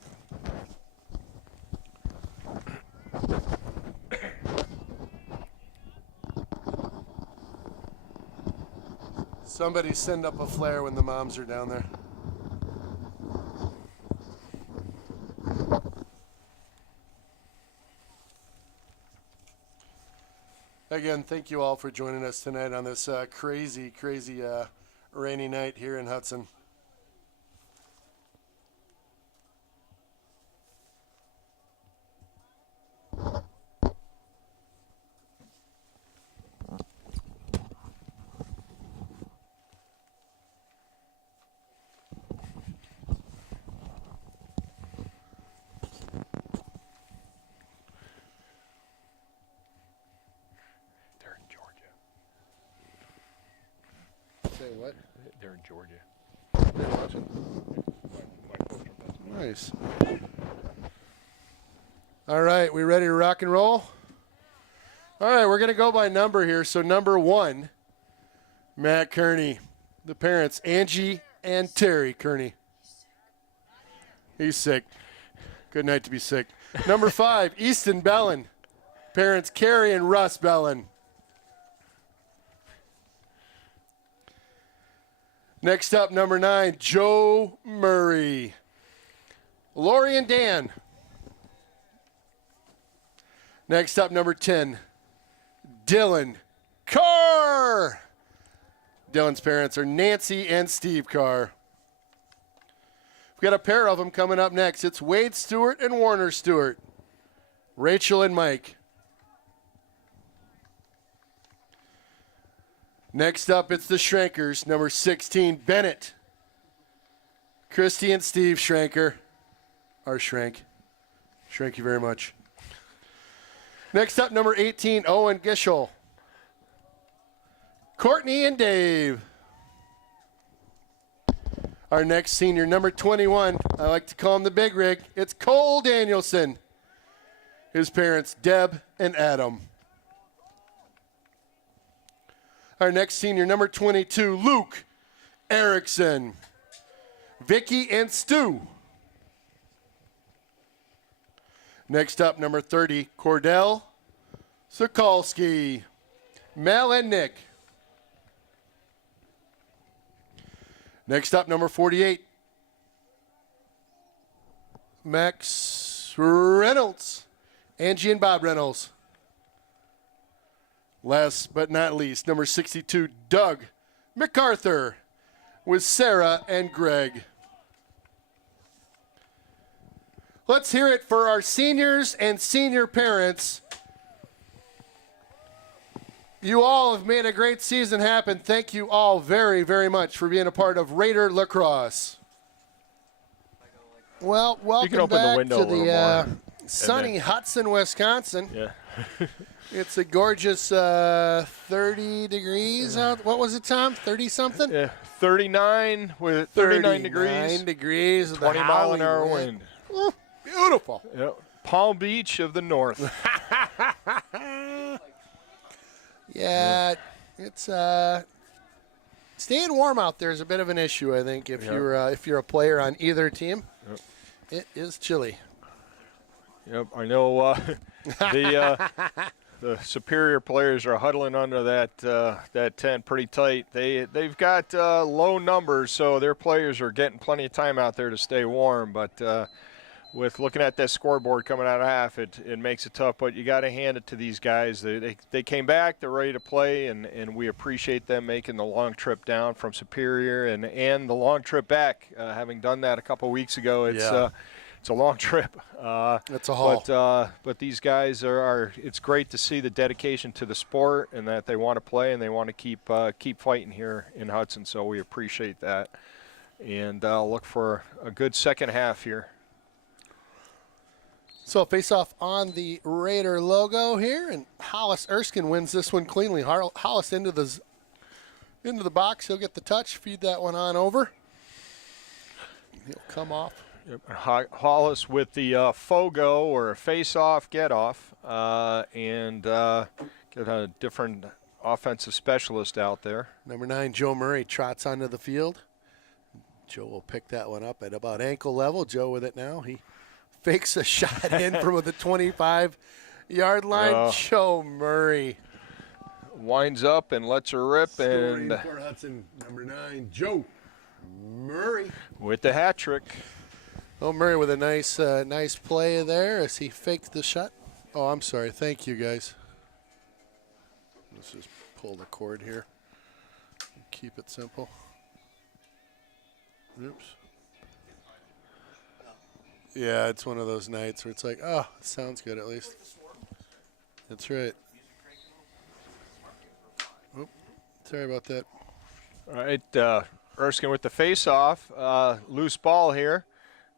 you go. Somebody send up a flare when the moms are down there. Again, thank you all for joining us tonight on this crazy, crazy rainy night here in Hudson. Say what? They're in Georgia. They're watching. Nice. All right, we ready to rock and roll? All right, we're going to go by number here. So number 1, Matt Kearney. The parents, Angie and Terry Kearney. He's sick. Good night to be sick. Number 5, Easton Bellin. Parents, Carrie and Russ Bellin. Next up, number 9, Joe Murray. Lori and Dan. Next up, number 10, Dylan Carr. Dylan's parents are Nancy and Steve Carr. We've got a pair of them coming up next. It's Wade Stewart and Warner Stewart. Rachel and Mike. Next up, it's the Schrankers, number 16, Bennett. Christy and Steve Schranker. Or Schrank. Thank you very much. Next up, number 18, Owen Gischel. Courtney and Dave. Our next senior, number 21, I like to call him the big rig. It's Cole Danielson. His parents, Deb and Adam. Our next senior, number 22, Luke Erickson. Vicky and Stu. Next up, number 30, Cordell Sokolsky. Mel and Nick. Next up, number 48, Max Reynolds. Angie and Bob Reynolds. Last but not least, number 62, Doug MacArthur with Sarah and Greg. Let's hear it for our seniors and senior parents. You all have made a great season happen. Thank you all very, very much for being a part of Raider Lacrosse. Well, welcome back to the sunny Hudson, Wisconsin. Yeah. It's a gorgeous 30 degrees out. What was it, Tom? 30-something? Yeah, 39 with 39 degrees. 39 degrees. 20 mile an hour wind. Ooh, beautiful. Yep. Palm Beach of the North. Yeah, it's staying warm out there is a bit of an issue, I think, if you're a player on either team. Yep. It is chilly. Yep, I know the Superior players are huddling under that tent pretty tight. They've got low numbers, so their players are getting plenty of time out there to stay warm. But with looking at that scoreboard coming out of half, it makes it tough. But you got to hand it to these guys. They came back, they're ready to play, and we appreciate them making the long trip down from Superior and the long trip back. Having done that a couple weeks ago, it's a long trip. It's a haul. But these guys are. It's great to see the dedication to the sport and that they want to play and they want to keep fighting here in Hudson. So we appreciate that, and look for a good second half here. So face off on the Raider logo here, and Hollis Erskine wins this one cleanly. Hollis into the box. He'll get the touch. Feed that one on over. He'll come off. Hollis with the FOGO or face-off get-off, and get a different offensive specialist out there. Number 9, Joe Murray, trots onto the field. Joe will pick that one up at about ankle level. Joe with it now. He fakes a shot in from the 25-yard line. Joe Murray winds up and lets her rip. Scoring for Hudson, number 9, Joe Murray. With the hat trick. Oh, Murray with a nice play there as he faked the shot. Oh, I'm sorry. Thank you, guys. Let's just pull the cord here. Keep it simple. Oops. Yeah, it's one of those nights where it's like, oh, it sounds good at least. That's right. Oh, sorry about that. All right, Erskine with the face-off. Loose ball here.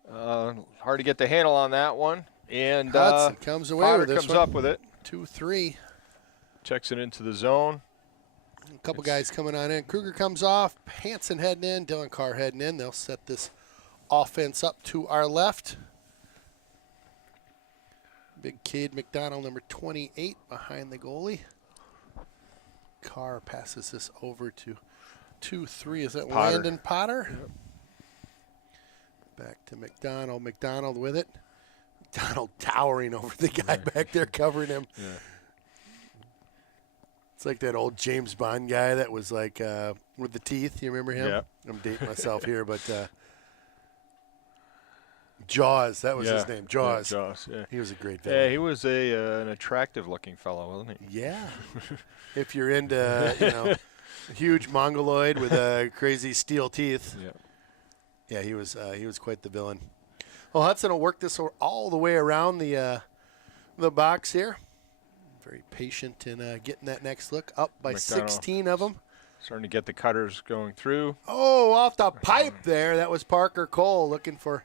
Hard to get the handle on that one. And Hudson comes away Potter with this comes one. up with it. 2-3. Checks it into the zone. A couple guys coming on in. Kruger comes off. Hanson heading in. Dylan Carr heading in. They'll set this offense up to our left. Big Cade McDonald, number 28, behind the goalie. Carr passes this over to 2-3. Is that Potter. Landon Potter? Yep. Back to McDonald. McDonald with it. McDonald towering over the guy back there covering him. Yeah. It's like that old James Bond guy that was like with the teeth. You remember him? Yeah. I'm dating myself here, but Jaws. That was his name. Jaws. Yeah, Jaws, yeah. He was a great villain. Yeah, he was an attractive-looking fellow, wasn't he? Yeah. If you're into, huge mongoloid with crazy steel teeth. Yeah. Yeah, he was quite the villain. Well, Hudson will work this all the way around the box here. Very patient in getting that next look. Up by McDonald. 16 of them. Starting to get the cutters going through. Oh, off the pipe there. That was Parker Cole looking for,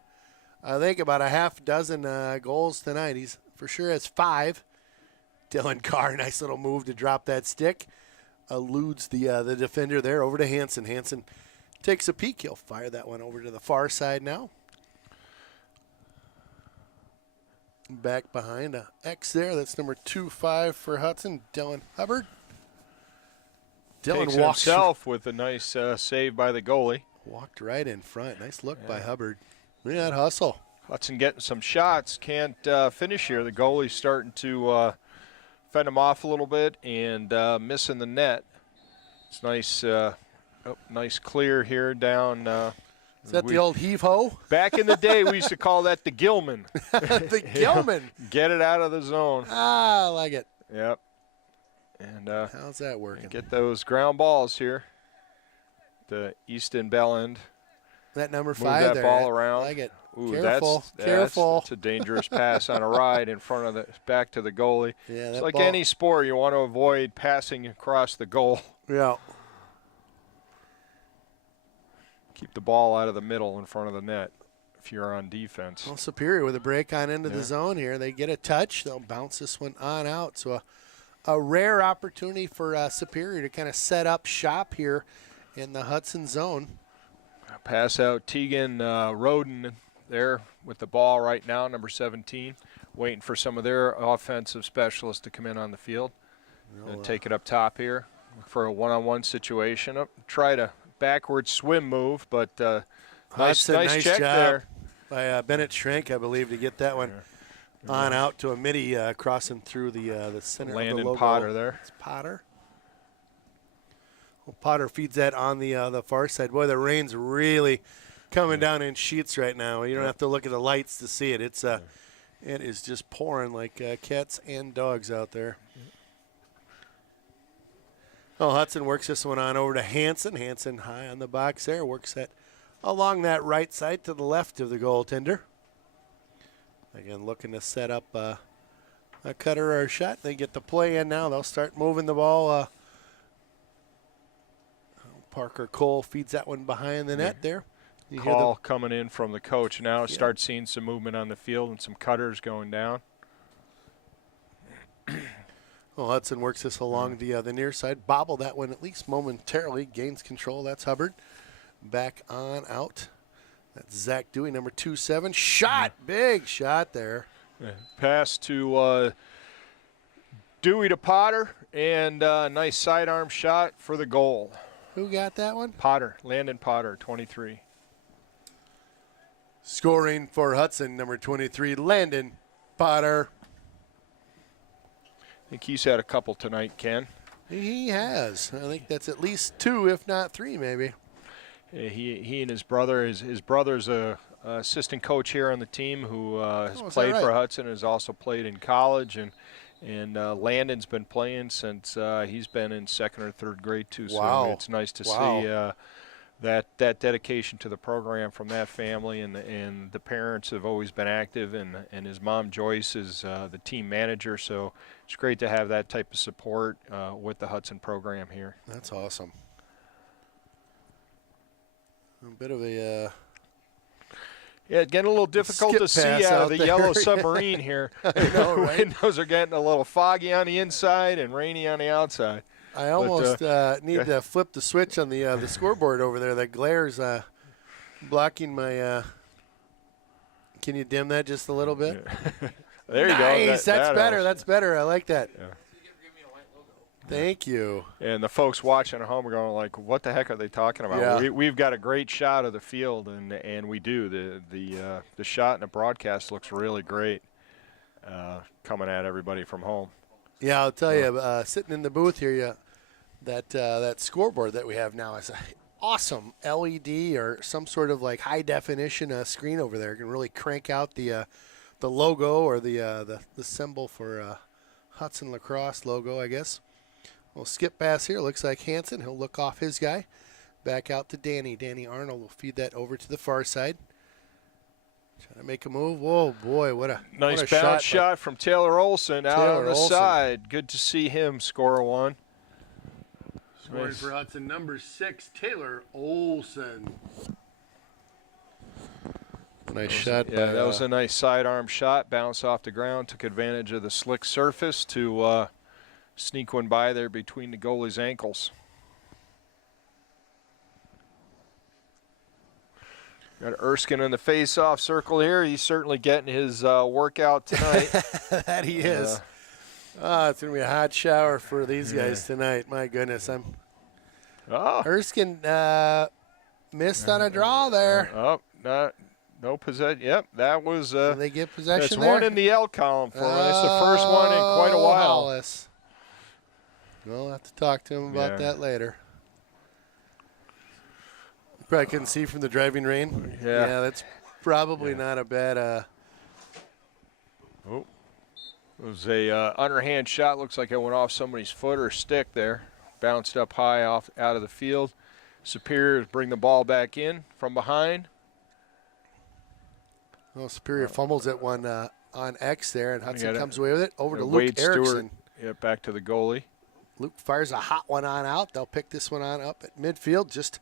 I think, about a half dozen goals tonight. He's for sure has 5. Dylan Carr, nice little move to drop that stick. Eludes the defender there over to Hanson. Hanson takes a peek. He'll fire that one over to the far side now. Back behind a X there. That's number 2-5 for Hudson. Dylan Hubbard. Takes Dylan walks himself with a nice save by the goalie. Walked right in front. Nice look by Hubbard. Look at that hustle. Hudson getting some shots. Can't finish here. The goalie's starting to fend him off a little bit and missing the net. It's nice, nice clear here down. Is that the old heave-ho? Back in the day, we used to call that the Gilman. The Gilman. Get it out of the zone. I like it. Yep. And How's that working? get those ground balls here. The Easton Bell end. That number Move 5 that there. ball I around. like it. Ooh, Careful. that's, Careful. That's a dangerous pass on a ride in front of the back to the goalie. Yeah, It's that like ball. any sport, you want to avoid passing across the goal. Yeah. Keep the ball out of the middle in front of the net if you're on defense. Well, Superior with a break on into the zone here. They get a touch. They'll bounce this one on out. So a rare opportunity for Superior to kind of set up shop here in the Hudson zone. Pass out Tegan Roden there with the ball right now, number 17, waiting for some of their offensive specialists to come in on the field. Take it up top here for a one-on-one situation. Try to backward swim move, but nice check job there by Bennett Schrank, I believe, to get that one on out to a midi crossing through the center of the Landon logo. Potter there. It's Potter. Well, Potter feeds that on the far side. Boy, the rain's really coming down in sheets right now. You don't have to look at the lights to see it. It is just pouring like cats and dogs out there. Oh, Hudson works this one on over to Hanson. Hanson high on the box there. Works that along that right side to the left of the goaltender. Again, looking to set up a cutter or a shot. They get the play in now. They'll start moving the ball. Parker Cole feeds that one behind the net there. You hear Call coming in from the coach now. Start seeing some movement on the field and some cutters going down. Well, Hudson works this along the near side. Bobble that one at least momentarily. Gains control. That's Hubbard. Back on out. That's Zach Dewey, number 2-7. Shot. Big shot there. Pass to Dewey to Potter, and nice sidearm shot for the goal. Who got that one? Potter, Landon Potter, 23. Scoring for Hudson, number 23, Landon Potter. I think he's had a couple tonight, Ken. He has. I think that's at least 2, if not 3, maybe. He and his brother. His brother's a assistant coach here on the team who has played for Hudson, has also played in college, and Landon's been playing since he's been in 2nd or 3rd grade too. Wow. So it's nice to see that dedication to the program from that family, and the parents have always been active, and his mom Joyce is the team manager. So it's great to have that type of support with the Hudson program here. That's awesome. A bit of a yeah, getting a little difficult to see out of the yellow submarine here. I know, right? Windows are getting a little foggy on the inside and rainy on the outside. I almost need to flip the switch on the scoreboard over there. That glare's blocking my. Can you dim that just a little bit? Yeah. There you go. Nice. That's better. helps. That's better. I like that. Yeah. Thank you. And the folks watching at home are going like, "What the heck are they talking about?" Yeah. We've got a great shot of the field, and we do. The shot in the broadcast looks really great, coming at everybody from home. Yeah, I'll tell you, sitting in the booth here, that scoreboard that we have now is an awesome LED or some sort of like high definition screen over there. You can really crank out the logo or the symbol for Hudson Lacrosse logo, I guess. We'll skip pass here. Looks like Hansen. He'll look off his guy. Back out to Danny. Danny Arnold will feed that over to the far side. Trying to make a move. Whoa, boy, what a Nice what a bounce shot from Taylor Olson out Taylor on the Olson. side. Good to see him score one. Scoring Nice. for Hudson, number 6, Taylor Olson. Nice shot. Yeah, by, that was a nice sidearm shot. Bounced off the ground. Took advantage of the slick surface to sneak one by there between the goalie's ankles. Got Erskine in the face-off circle here. He's certainly getting his workout tonight. that he is. It's going to be a hot shower for these guys tonight. My goodness. Erskine missed on a draw there. No possession. Yep, that was. Did they get possession That's there? one in the L column for him. It's the first one in quite a while. Hollis. We'll have to talk to him about that later. Probably couldn't see from the driving rain. Yeah. That's probably not a bad. It was a underhand shot. Looks like it went off somebody's foot or stick there. Bounced up high off out of the field. Superiors bring the ball back in from behind. Well, Superior fumbles that one on X there, and Hudson comes away with it. Over to Luke Wade Erickson. Stewart. Yeah, back to the goalie. Luke fires a hot one on out. They'll pick this one on up at midfield, just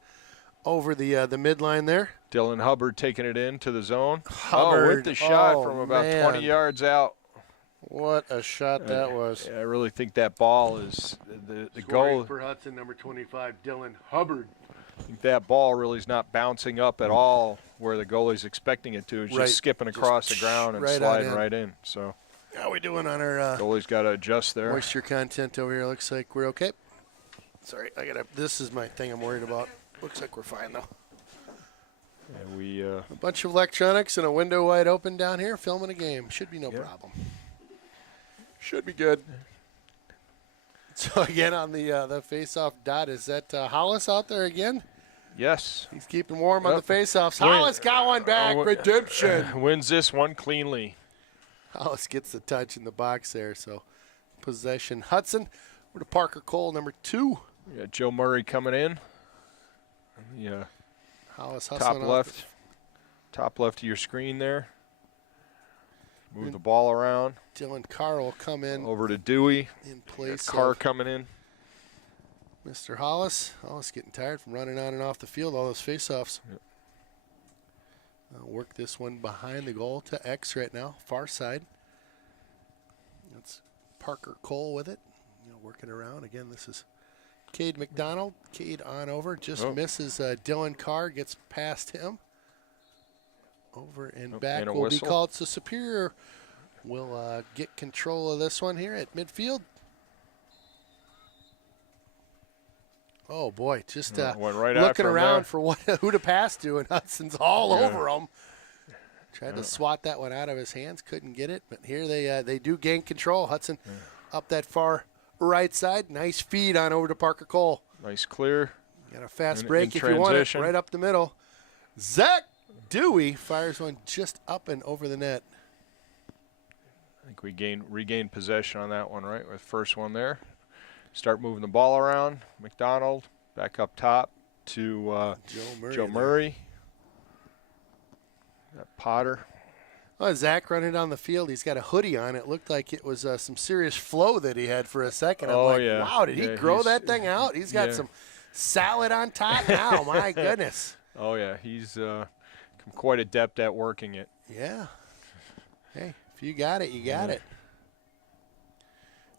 over the midline there. Dylan Hubbard taking it in to the zone. Hubbard. With the shot Oh, from about man. 20 yards out. What a shot that was. I really think that ball is the Scoring goal. for Hudson, number 25, Dylan Hubbard. I think that ball really is not bouncing up at all where the goalie's expecting it to. It's Right. just skipping across the ground and right on sliding in. right in. So How we doing on our goalie's got to adjust there. moisture content over here? Looks like we're okay. Sorry, this is my thing I'm worried about. Looks like we're fine though. And we A bunch of electronics and a window wide open down here, filming a game. Should be no problem. Should be good. So again on the face-off dot, is that Hollis out there again? yes, He's keeping warm on Yep. the face-offs. Win. Hollis got one back. Redemption. wins this one cleanly. Hollis gets the touch in the box there. So possession. Hudson. We're to Parker Cole, number 2. We got Joe Murray coming in. Yeah, Hollis top hustling left of your screen there. Move the ball around Dylan Carr will come in over to Dewey. in place Carr of coming in. Mr. Hollis. Hollis getting tired from running on and off the field, all those face-offs. Yep. I'll work this one behind the goal to X right now, far side. That's Parker Cole with it. Working around. Again, this is Cade McDonald. Cade on over. Just misses Dylan Carr. Gets past him. Over and back and a will be whistle. called. So Superior will get control of this one here at midfield. Oh, boy. Just Went right looking after him around there. for who to pass to, and Hudson's all over him. Tried to swat that one out of his hands. Couldn't get it. But here they do gain control. Hudson up that far right side. Nice feed on over to Parker Cole. Nice clear. Got a fast In break if you want it. transition. Right up the middle. Zach Dewey fires one just up and over the net. I think we regained possession on that one, right? With first one there. Start moving the ball around. McDonald back up top to Joe Murray. Got Potter. Oh, Zach running down the field. He's got a hoodie on. It looked like it was some serious flow that he had for a second. I'm like, yeah. wow, did he Yeah, grow he's- that thing out? He's got some salad on top now. My goodness. Oh, yeah. He's quite adept at working it. Yeah. Hey, if you got it, you got it.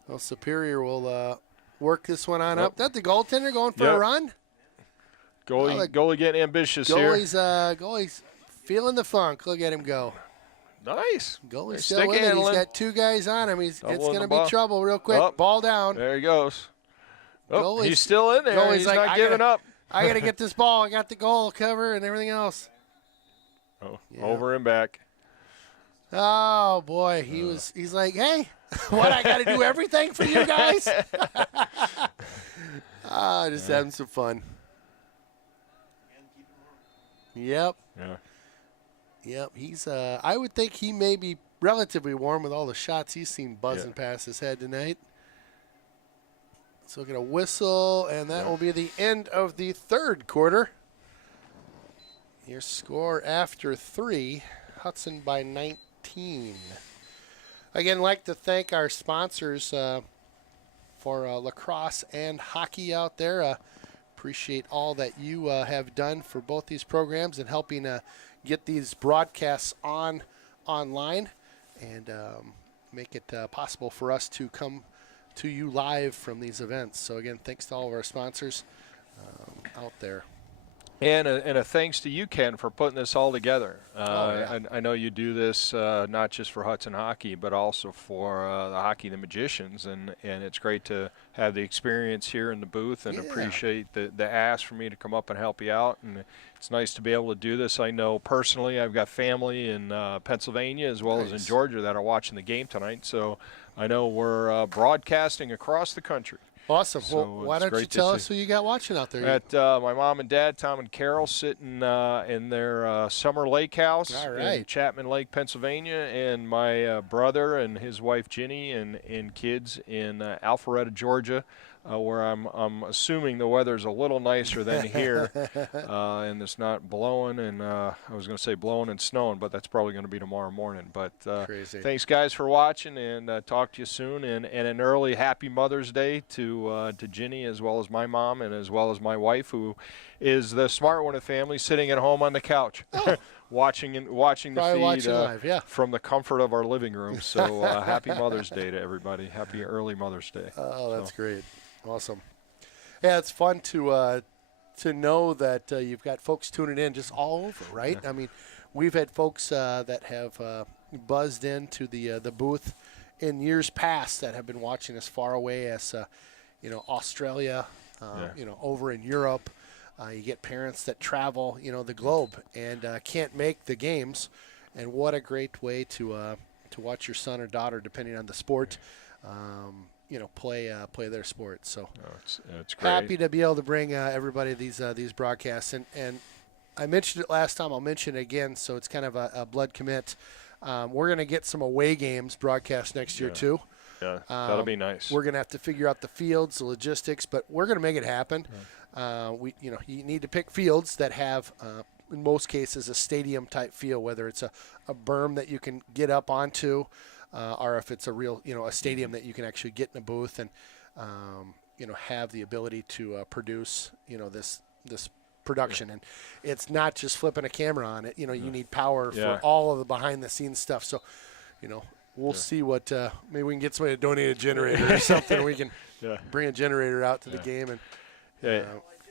Well, Superior will work this one on up. Is that the goaltender going for a run? Goalie getting ambitious here. Goalie's feeling the funk. Look at him go. Nice. Goalie's still with it. He's got 2 guys on him. It's going to be trouble real quick. Ball down. There he goes. He's still in there. He's not giving up. I got to get this ball. I got the goal cover and everything else. Over and back. Oh, boy. He's like, hey, what, I got to do everything for you guys? Just having some fun. Yep. Yeah. Yep. He's, I would think he may be relatively warm with all the shots he's seen buzzing past his head tonight. So we're going to whistle, and that will be the end of the third quarter. Your score after 3, Hudson by 19. Again, I'd like to thank our sponsors for lacrosse and hockey out there. Appreciate all that you have done for both these programs and helping get these broadcasts online and make it possible for us to come to you live from these events. So again, thanks to all of our sponsors out there. And a thanks to you, Ken, for putting this all together. I know you do this not just for Hudson Hockey, but also for the Hockey the Magicians, and it's great to have the experience here in the booth and appreciate the ask for me to come up and help you out. And it's nice to be able to do this. I know personally I've got family in Pennsylvania as well as in Georgia that are watching the game tonight, so I know we're broadcasting across the country. Awesome. So well, why don't you tell us who you got watching out there? At my mom and dad, Tom and Carol, sitting in their summer lake house in Chapman Lake, Pennsylvania, and my brother and his wife Ginny and kids in Alpharetta, Georgia, where I'm assuming the weather's a little nicer than here, and it's not blowing and I was going to say blowing and snowing, but that's probably going to be tomorrow morning. But thanks, guys, for watching, and talk to you soon. And an early happy Mother's Day to Ginny as well as my mom and as well as my wife, who is the smart one of the family, sitting at home on the couch. Watching the feed live, from the comfort of our living room. So happy Mother's Day to everybody. Happy early Mother's Day. Oh, that's great. Awesome. Yeah, it's fun to know that you've got folks tuning in just all over, right? I mean, we've had folks that have buzzed into the booth in years past that have been watching us far away as, Australia, over in Europe. You get parents that travel, the globe and can't make the games. And what a great way to watch your son or daughter, depending on the sport, play their sport. So it's great. Happy to be able to bring everybody these broadcasts. And I mentioned it last time. I'll mention it again. So it's kind of a blood commit. We're going to get some away games broadcast next year too. Yeah, that'll be nice. We're going to have to figure out the fields, the logistics, but we're going to make it happen. You need to pick fields that have, in most cases, a stadium-type feel, whether it's a berm that you can get up onto, or if it's a real, a stadium that you can actually get in a booth and, have the ability to produce, this production. And it's not just flipping a camera on it. You need power for all of the behind-the-scenes stuff. So, we'll see what maybe we can get somebody to donate a generator or something. We can bring a generator out to the game and.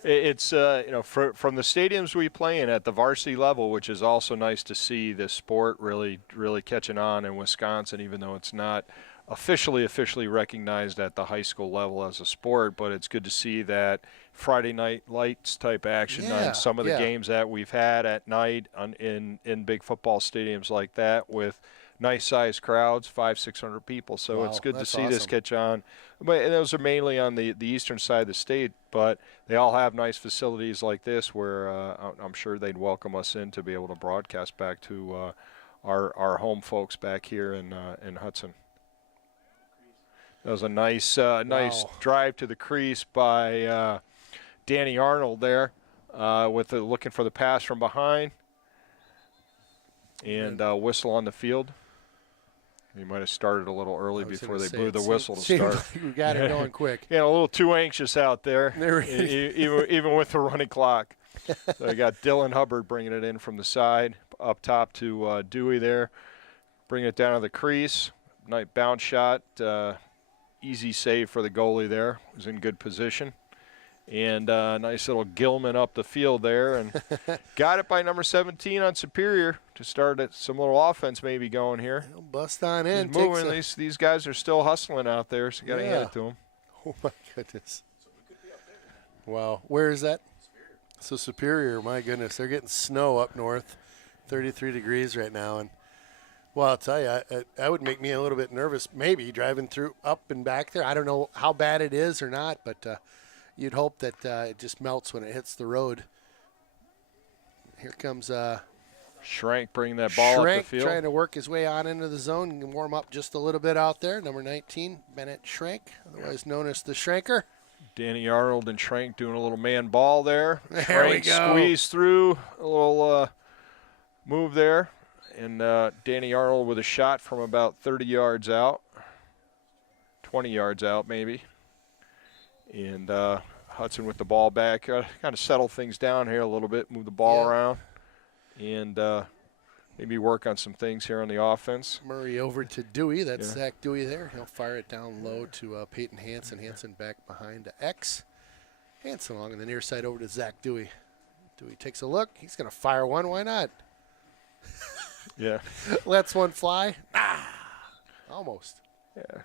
It's from the stadiums we play in at the varsity level, which is also nice to see the sport really catching on in Wisconsin, even though it's not officially recognized at the high school level as a sport. But it's good to see that Friday night lights type action on some of the games that we've had at night in big football stadiums like that with nice sized crowds, 500-600 people. So it's good to see this catch on. But those are mainly on the eastern side of the state, but they all have nice facilities like this where I'm sure they'd welcome us in to be able to broadcast back to our home folks back here in Hudson. That was a nice drive to the crease by Danny Arnold there looking for the pass from behind and whistle on the field. He might have started a little early before they blew the whistle to start. Like we got it going quick. Yeah, a little too anxious out there, even with the running clock. So you got Dylan Hubbard bringing it in from the side, up top to Dewey there. Bring it down to the crease. Nice bounce shot. easy save for the goalie there. Was in good position. And nice little Gilman up the field there. And got it by number 17 on Superior to start some little offense maybe going here. He'll bust on in. He's moving. These guys are still hustling out there, so got to hand it to them. Oh, my goodness. Wow. Where is that? So Superior, my goodness. They're getting snow up north, 33 degrees right now. And, well, I'll tell you, that would make me a little bit nervous maybe driving through up and back there. I don't know how bad it is or not, but you'd hope that it just melts when it hits the road. Here comes Schrank bringing that ball up the field. Trying to work his way on into the zone and warm up just a little bit out there. Number 19, Bennett Schrank, otherwise known as the Schranker. Danny Arnold and Schrank doing a little man ball there. There we go. Squeeze through, a little move there. And Danny Arnold with a shot from about 30 yards out, 20 yards out maybe. And Hudson with the ball back. Kind of settle things down here a little bit, move the ball around, and maybe work on some things here on the offense. Murray over to Dewey. That's Zach Dewey there. He'll fire it down low to Peyton Hansen. Hansen back behind to X. Hansen along on the near side over to Zach Dewey. Dewey takes a look. He's going to fire one. Why not? Yeah. Lets one fly. Almost. Yeah.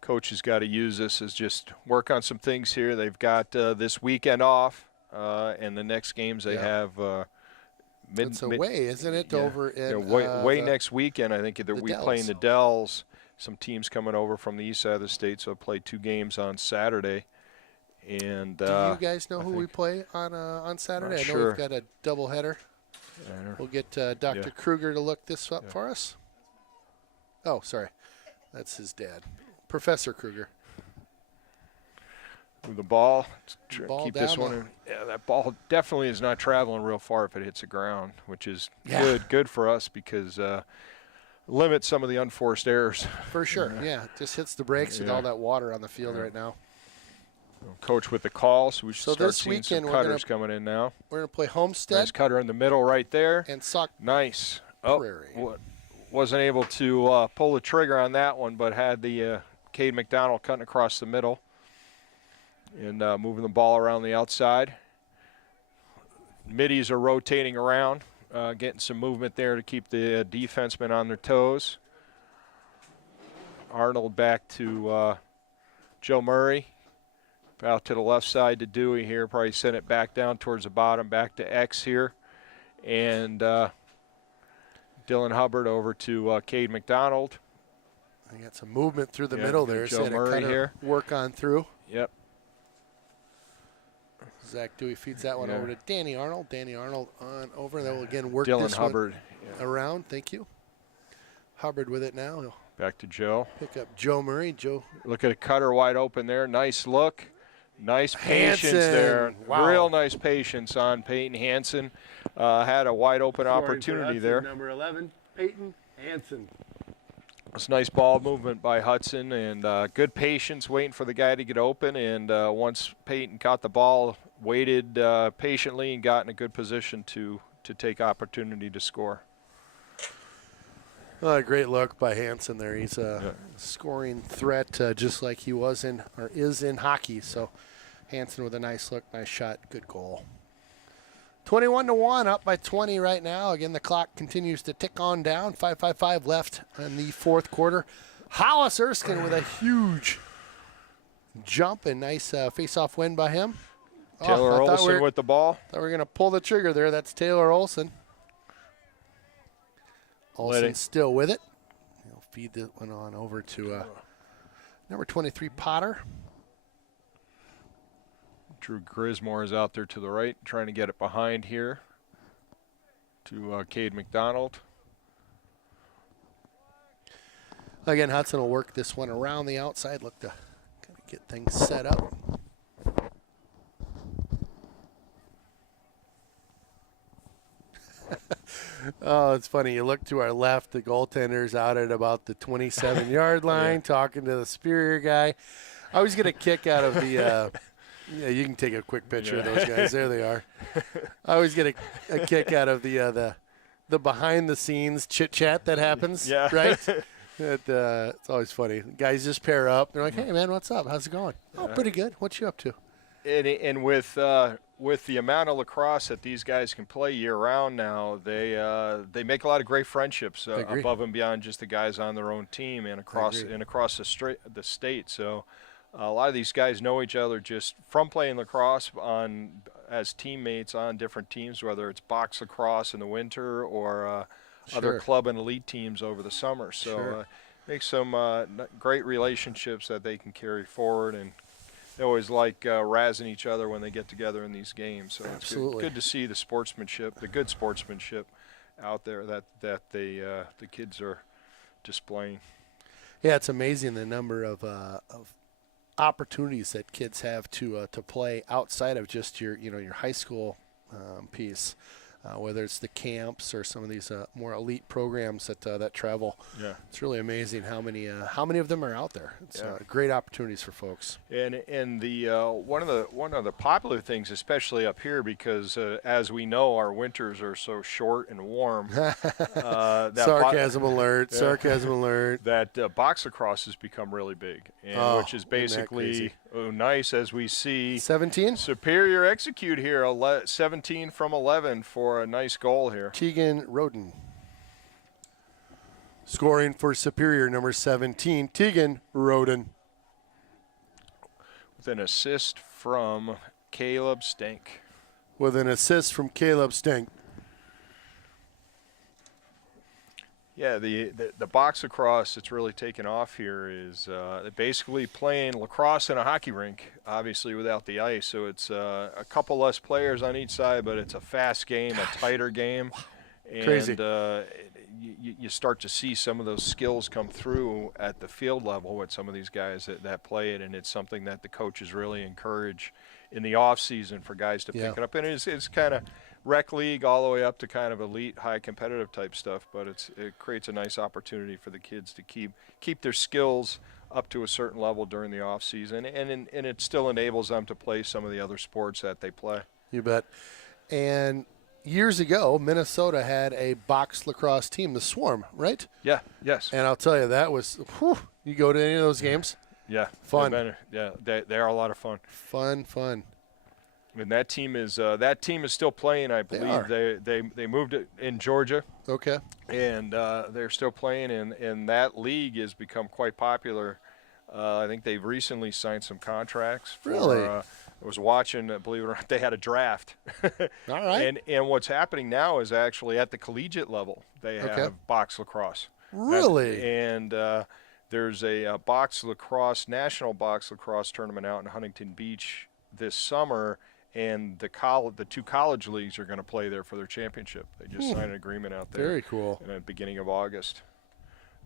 Coach has got to use this as just work on some things here. They've got this weekend off, and the next games they have it's away, isn't it? Over in away next weekend. I think we Dells. playing the Dells. Some teams coming over from the east side of the state, so I'll play 2 games on Saturday. And do you guys know who we play on Saturday? I know we've got a doubleheader. We'll get Dr. Kruger to look this up for us. Oh, sorry. That's his dad. Professor Kruger. With the ball, ball keep this one in. Yeah, that ball definitely is not traveling real far if it hits the ground, which is good for us because limits some of the unforced errors. For sure, yeah. It just hits the brakes with all that water on the field right now. Coach with the call, so we should start this seeing weekend some cutters coming in now. We're going to play Homestead. Nice cutter in the middle right there. And Sauk Nice. Prairie. Wasn't able to pull the trigger on that one, but had the Cade McDonald cutting across the middle and moving the ball around the outside. Middies are rotating around, getting some movement there to keep the defensemen on their toes. Arnold back to Joe Murray. Out to the left side to Dewey here. Probably send it back down towards the bottom, back to X here. And Dylan Hubbard over to Cade McDonald. I got some movement through the middle there. Joe Murray here. Work on through. Yep. Zach Dewey feeds that one over to Danny Arnold. Danny Arnold on over. And then we'll again work Dylan this Hubbard one around. Thank you. Hubbard with it now. He'll back to Joe. Pick up Joe Murray. Joe. Look at a cutter wide open there. Nice look. Nice patience there. Wow. Real nice patience on Peyton Hansen. Had a wide open opportunity there. Number 11, Peyton Hansen. It's nice ball movement by Hudson and good patience waiting for the guy to get open. And once Peyton caught the ball, waited patiently and got in a good position to take opportunity to score. A great look by Hansen there. He's a scoring threat just like he was in or is in hockey. So Hansen with a nice look, nice shot, good goal. 21-1, up by 20 right now. Again, the clock continues to tick on down. 5:55 left in the fourth quarter. Hollis Erskine with a huge jump and nice face-off win by him. Taylor Olson with the ball. Thought we were going to pull the trigger there. That's Taylor Olson. Olson still with it. He'll feed that one on over to number 23, Potter. Drew Grismore is out there to the right, trying to get it behind here to Cade McDonald. Again, Hudson will work this one around the outside. Look to kind of get things set up. Oh, it's funny. You look to our left, the goaltender's out at about the 27-yard line talking to the Superior guy. I always get a kick out of the you can take a quick picture of those guys. There they are. I always get a kick out of the behind-the-scenes chit-chat that happens, right? It's always funny. Guys just pair up. They're like, "Hey, man, what's up? How's it going?" "Oh, pretty good. What you up to?" And with the amount of lacrosse that these guys can play year round now, they make a lot of great friendships above and beyond just the guys on their own team and across the state. So a lot of these guys know each other just from playing lacrosse as teammates on different teams, whether it's box lacrosse in the winter or other club and elite teams over the summer. So make some great relationships that they can carry forward, and they always like razzing each other when they get together in these games. So it's good to see the good sportsmanship out there that the kids are displaying. Yeah, it's amazing the number of opportunities that kids have to play outside of just your high school piece. Whether it's the camps or some of these more elite programs that travel. Yeah, it's really amazing how many of them are out there. It's great opportunities for folks. And the one of the popular things, especially up here, because as we know, our winters are so short and warm. Sarcasm alert! Sarcasm alert! That box lacrosse has become really big, which is basically nice as we see 17 Superior execute here 17 from 11 for a nice goal here. Tegan Roden scoring for Superior, number 17, Tegan Roden. With an assist from Caleb Stink. Yeah, the box lacrosse that's really taken off here is basically playing lacrosse in a hockey rink, obviously without the ice. So it's a couple less players on each side, but it's a fast game, a tighter game. And Crazy. You start to see some of those skills come through at the field level with some of these guys that play it, and it's something that the coaches really encourage in the off season for guys to pick it up. And it's kind of rec league all the way up to kind of elite, high competitive type stuff, but it creates a nice opportunity for the kids to keep their skills up to a certain level during the off season, and it still enables them to play some of the other sports that they play. You bet. And years ago, Minnesota had a box lacrosse team, the Swarm, right? Yeah. Yes. And I'll tell you, that was you go to any of those games? Yeah. Fun. Yeah, they are a lot of fun. Fun. And that team is still playing, I believe. They moved it in Georgia. Okay. And they're still playing, and that league has become quite popular. I think they've recently signed some contracts. Really? I was watching, believe it or not, they had a draft. All right. And what's happening now is actually at the collegiate level, they have box lacrosse. Really? And there's a national box lacrosse tournament out in Huntington Beach this summer, and the two college leagues are going to play there for their championship. They just signed an agreement out there. Very cool. In the beginning of August.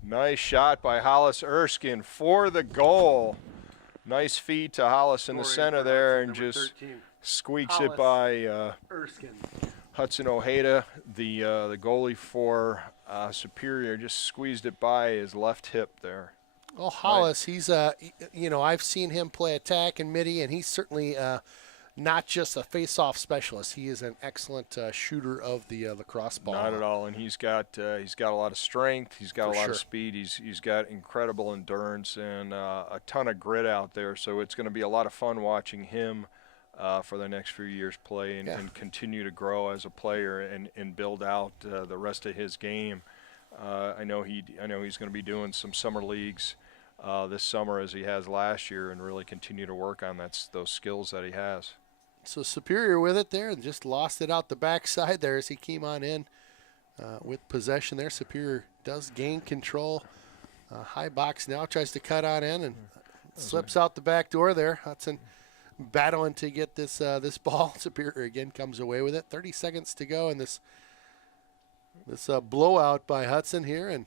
Nice shot by Hollis Erskine for the goal. Nice feed to Hollis in the center there, and just 13. Squeaks Hollis it by Hudson Ojeda, the goalie for Superior. Just squeezed it by his left hip there. Well, Hollis, he's I've seen him play attack and midi, and he's certainly not just a face-off specialist. He is an excellent shooter of the lacrosse ball. Not at all, and he's got a lot of strength. He's got a lot of speed. He's got incredible endurance and a ton of grit out there. So it's going to be a lot of fun watching him for the next few years play and continue to grow as a player and build out the rest of his game. I know he's going to be doing some summer leagues this summer as he has last year, and really continue to work on those skills that he has. So Superior with it there, and just lost it out the backside there as he came on in with possession there. Superior does gain control. High box now, tries to cut on in and slips out the back door there. Hudson battling to get this ball. Superior again comes away with it. 30 seconds to go in this blowout by Hudson here, and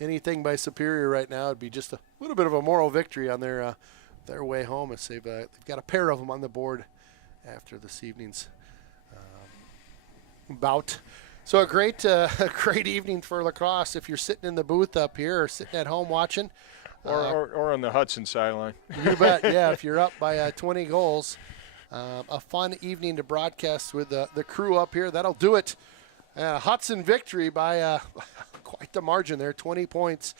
anything by Superior right now would be just a little bit of a moral victory on their way home, as they've got a pair of them on the board after this evening's bout. So a great evening for lacrosse if you're sitting in the booth up here or sitting at home watching. Or on the Hudson sideline. You bet, yeah, if you're up by 20 goals. A fun evening to broadcast with the crew up here. That'll do it. A Hudson victory by quite the margin there, 20 points.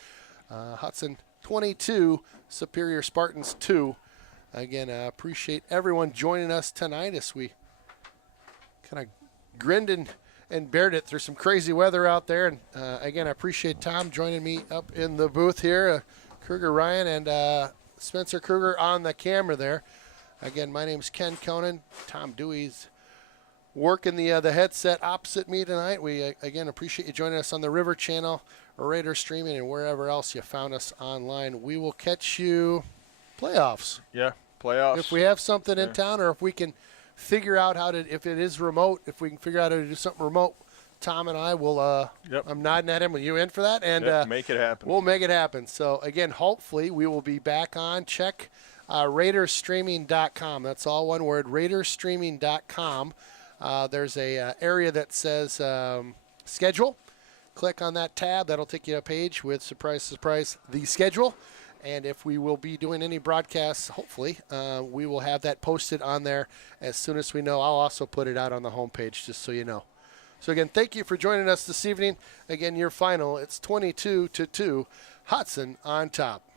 Hudson 22, Superior Spartans 2. Again, appreciate everyone joining us tonight as we kind of grinned and bared it through some crazy weather out there. And again, I appreciate Tom joining me up in the booth here, Kruger Ryan and Spencer Kruger on the camera there. Again, my name's Ken Conan. Tom Dewey's working the headset opposite me tonight. We, again, appreciate you joining us on the River Channel, Raider streaming, and wherever else you found us online. We will catch you playoffs. Yeah, playoffs. If we have something in town, or if we can figure out how to, if it is remote, if we can figure out how to do something remote, Tom and I will, I'm nodding at him. Will you in for that? And make it happen. We'll make it happen. So, again, hopefully we will be back on. Check RaidersStreaming.com. That's all one word, RaidersStreaming.com. There's a area that says schedule. Click on that tab. That'll take you to a page with, surprise, surprise, the schedule. And if we will be doing any broadcasts, hopefully, we will have that posted on there as soon as we know. I'll also put it out on the homepage just so you know. So, again, thank you for joining us this evening. Again, your final, it's 22-2, Hudson on top.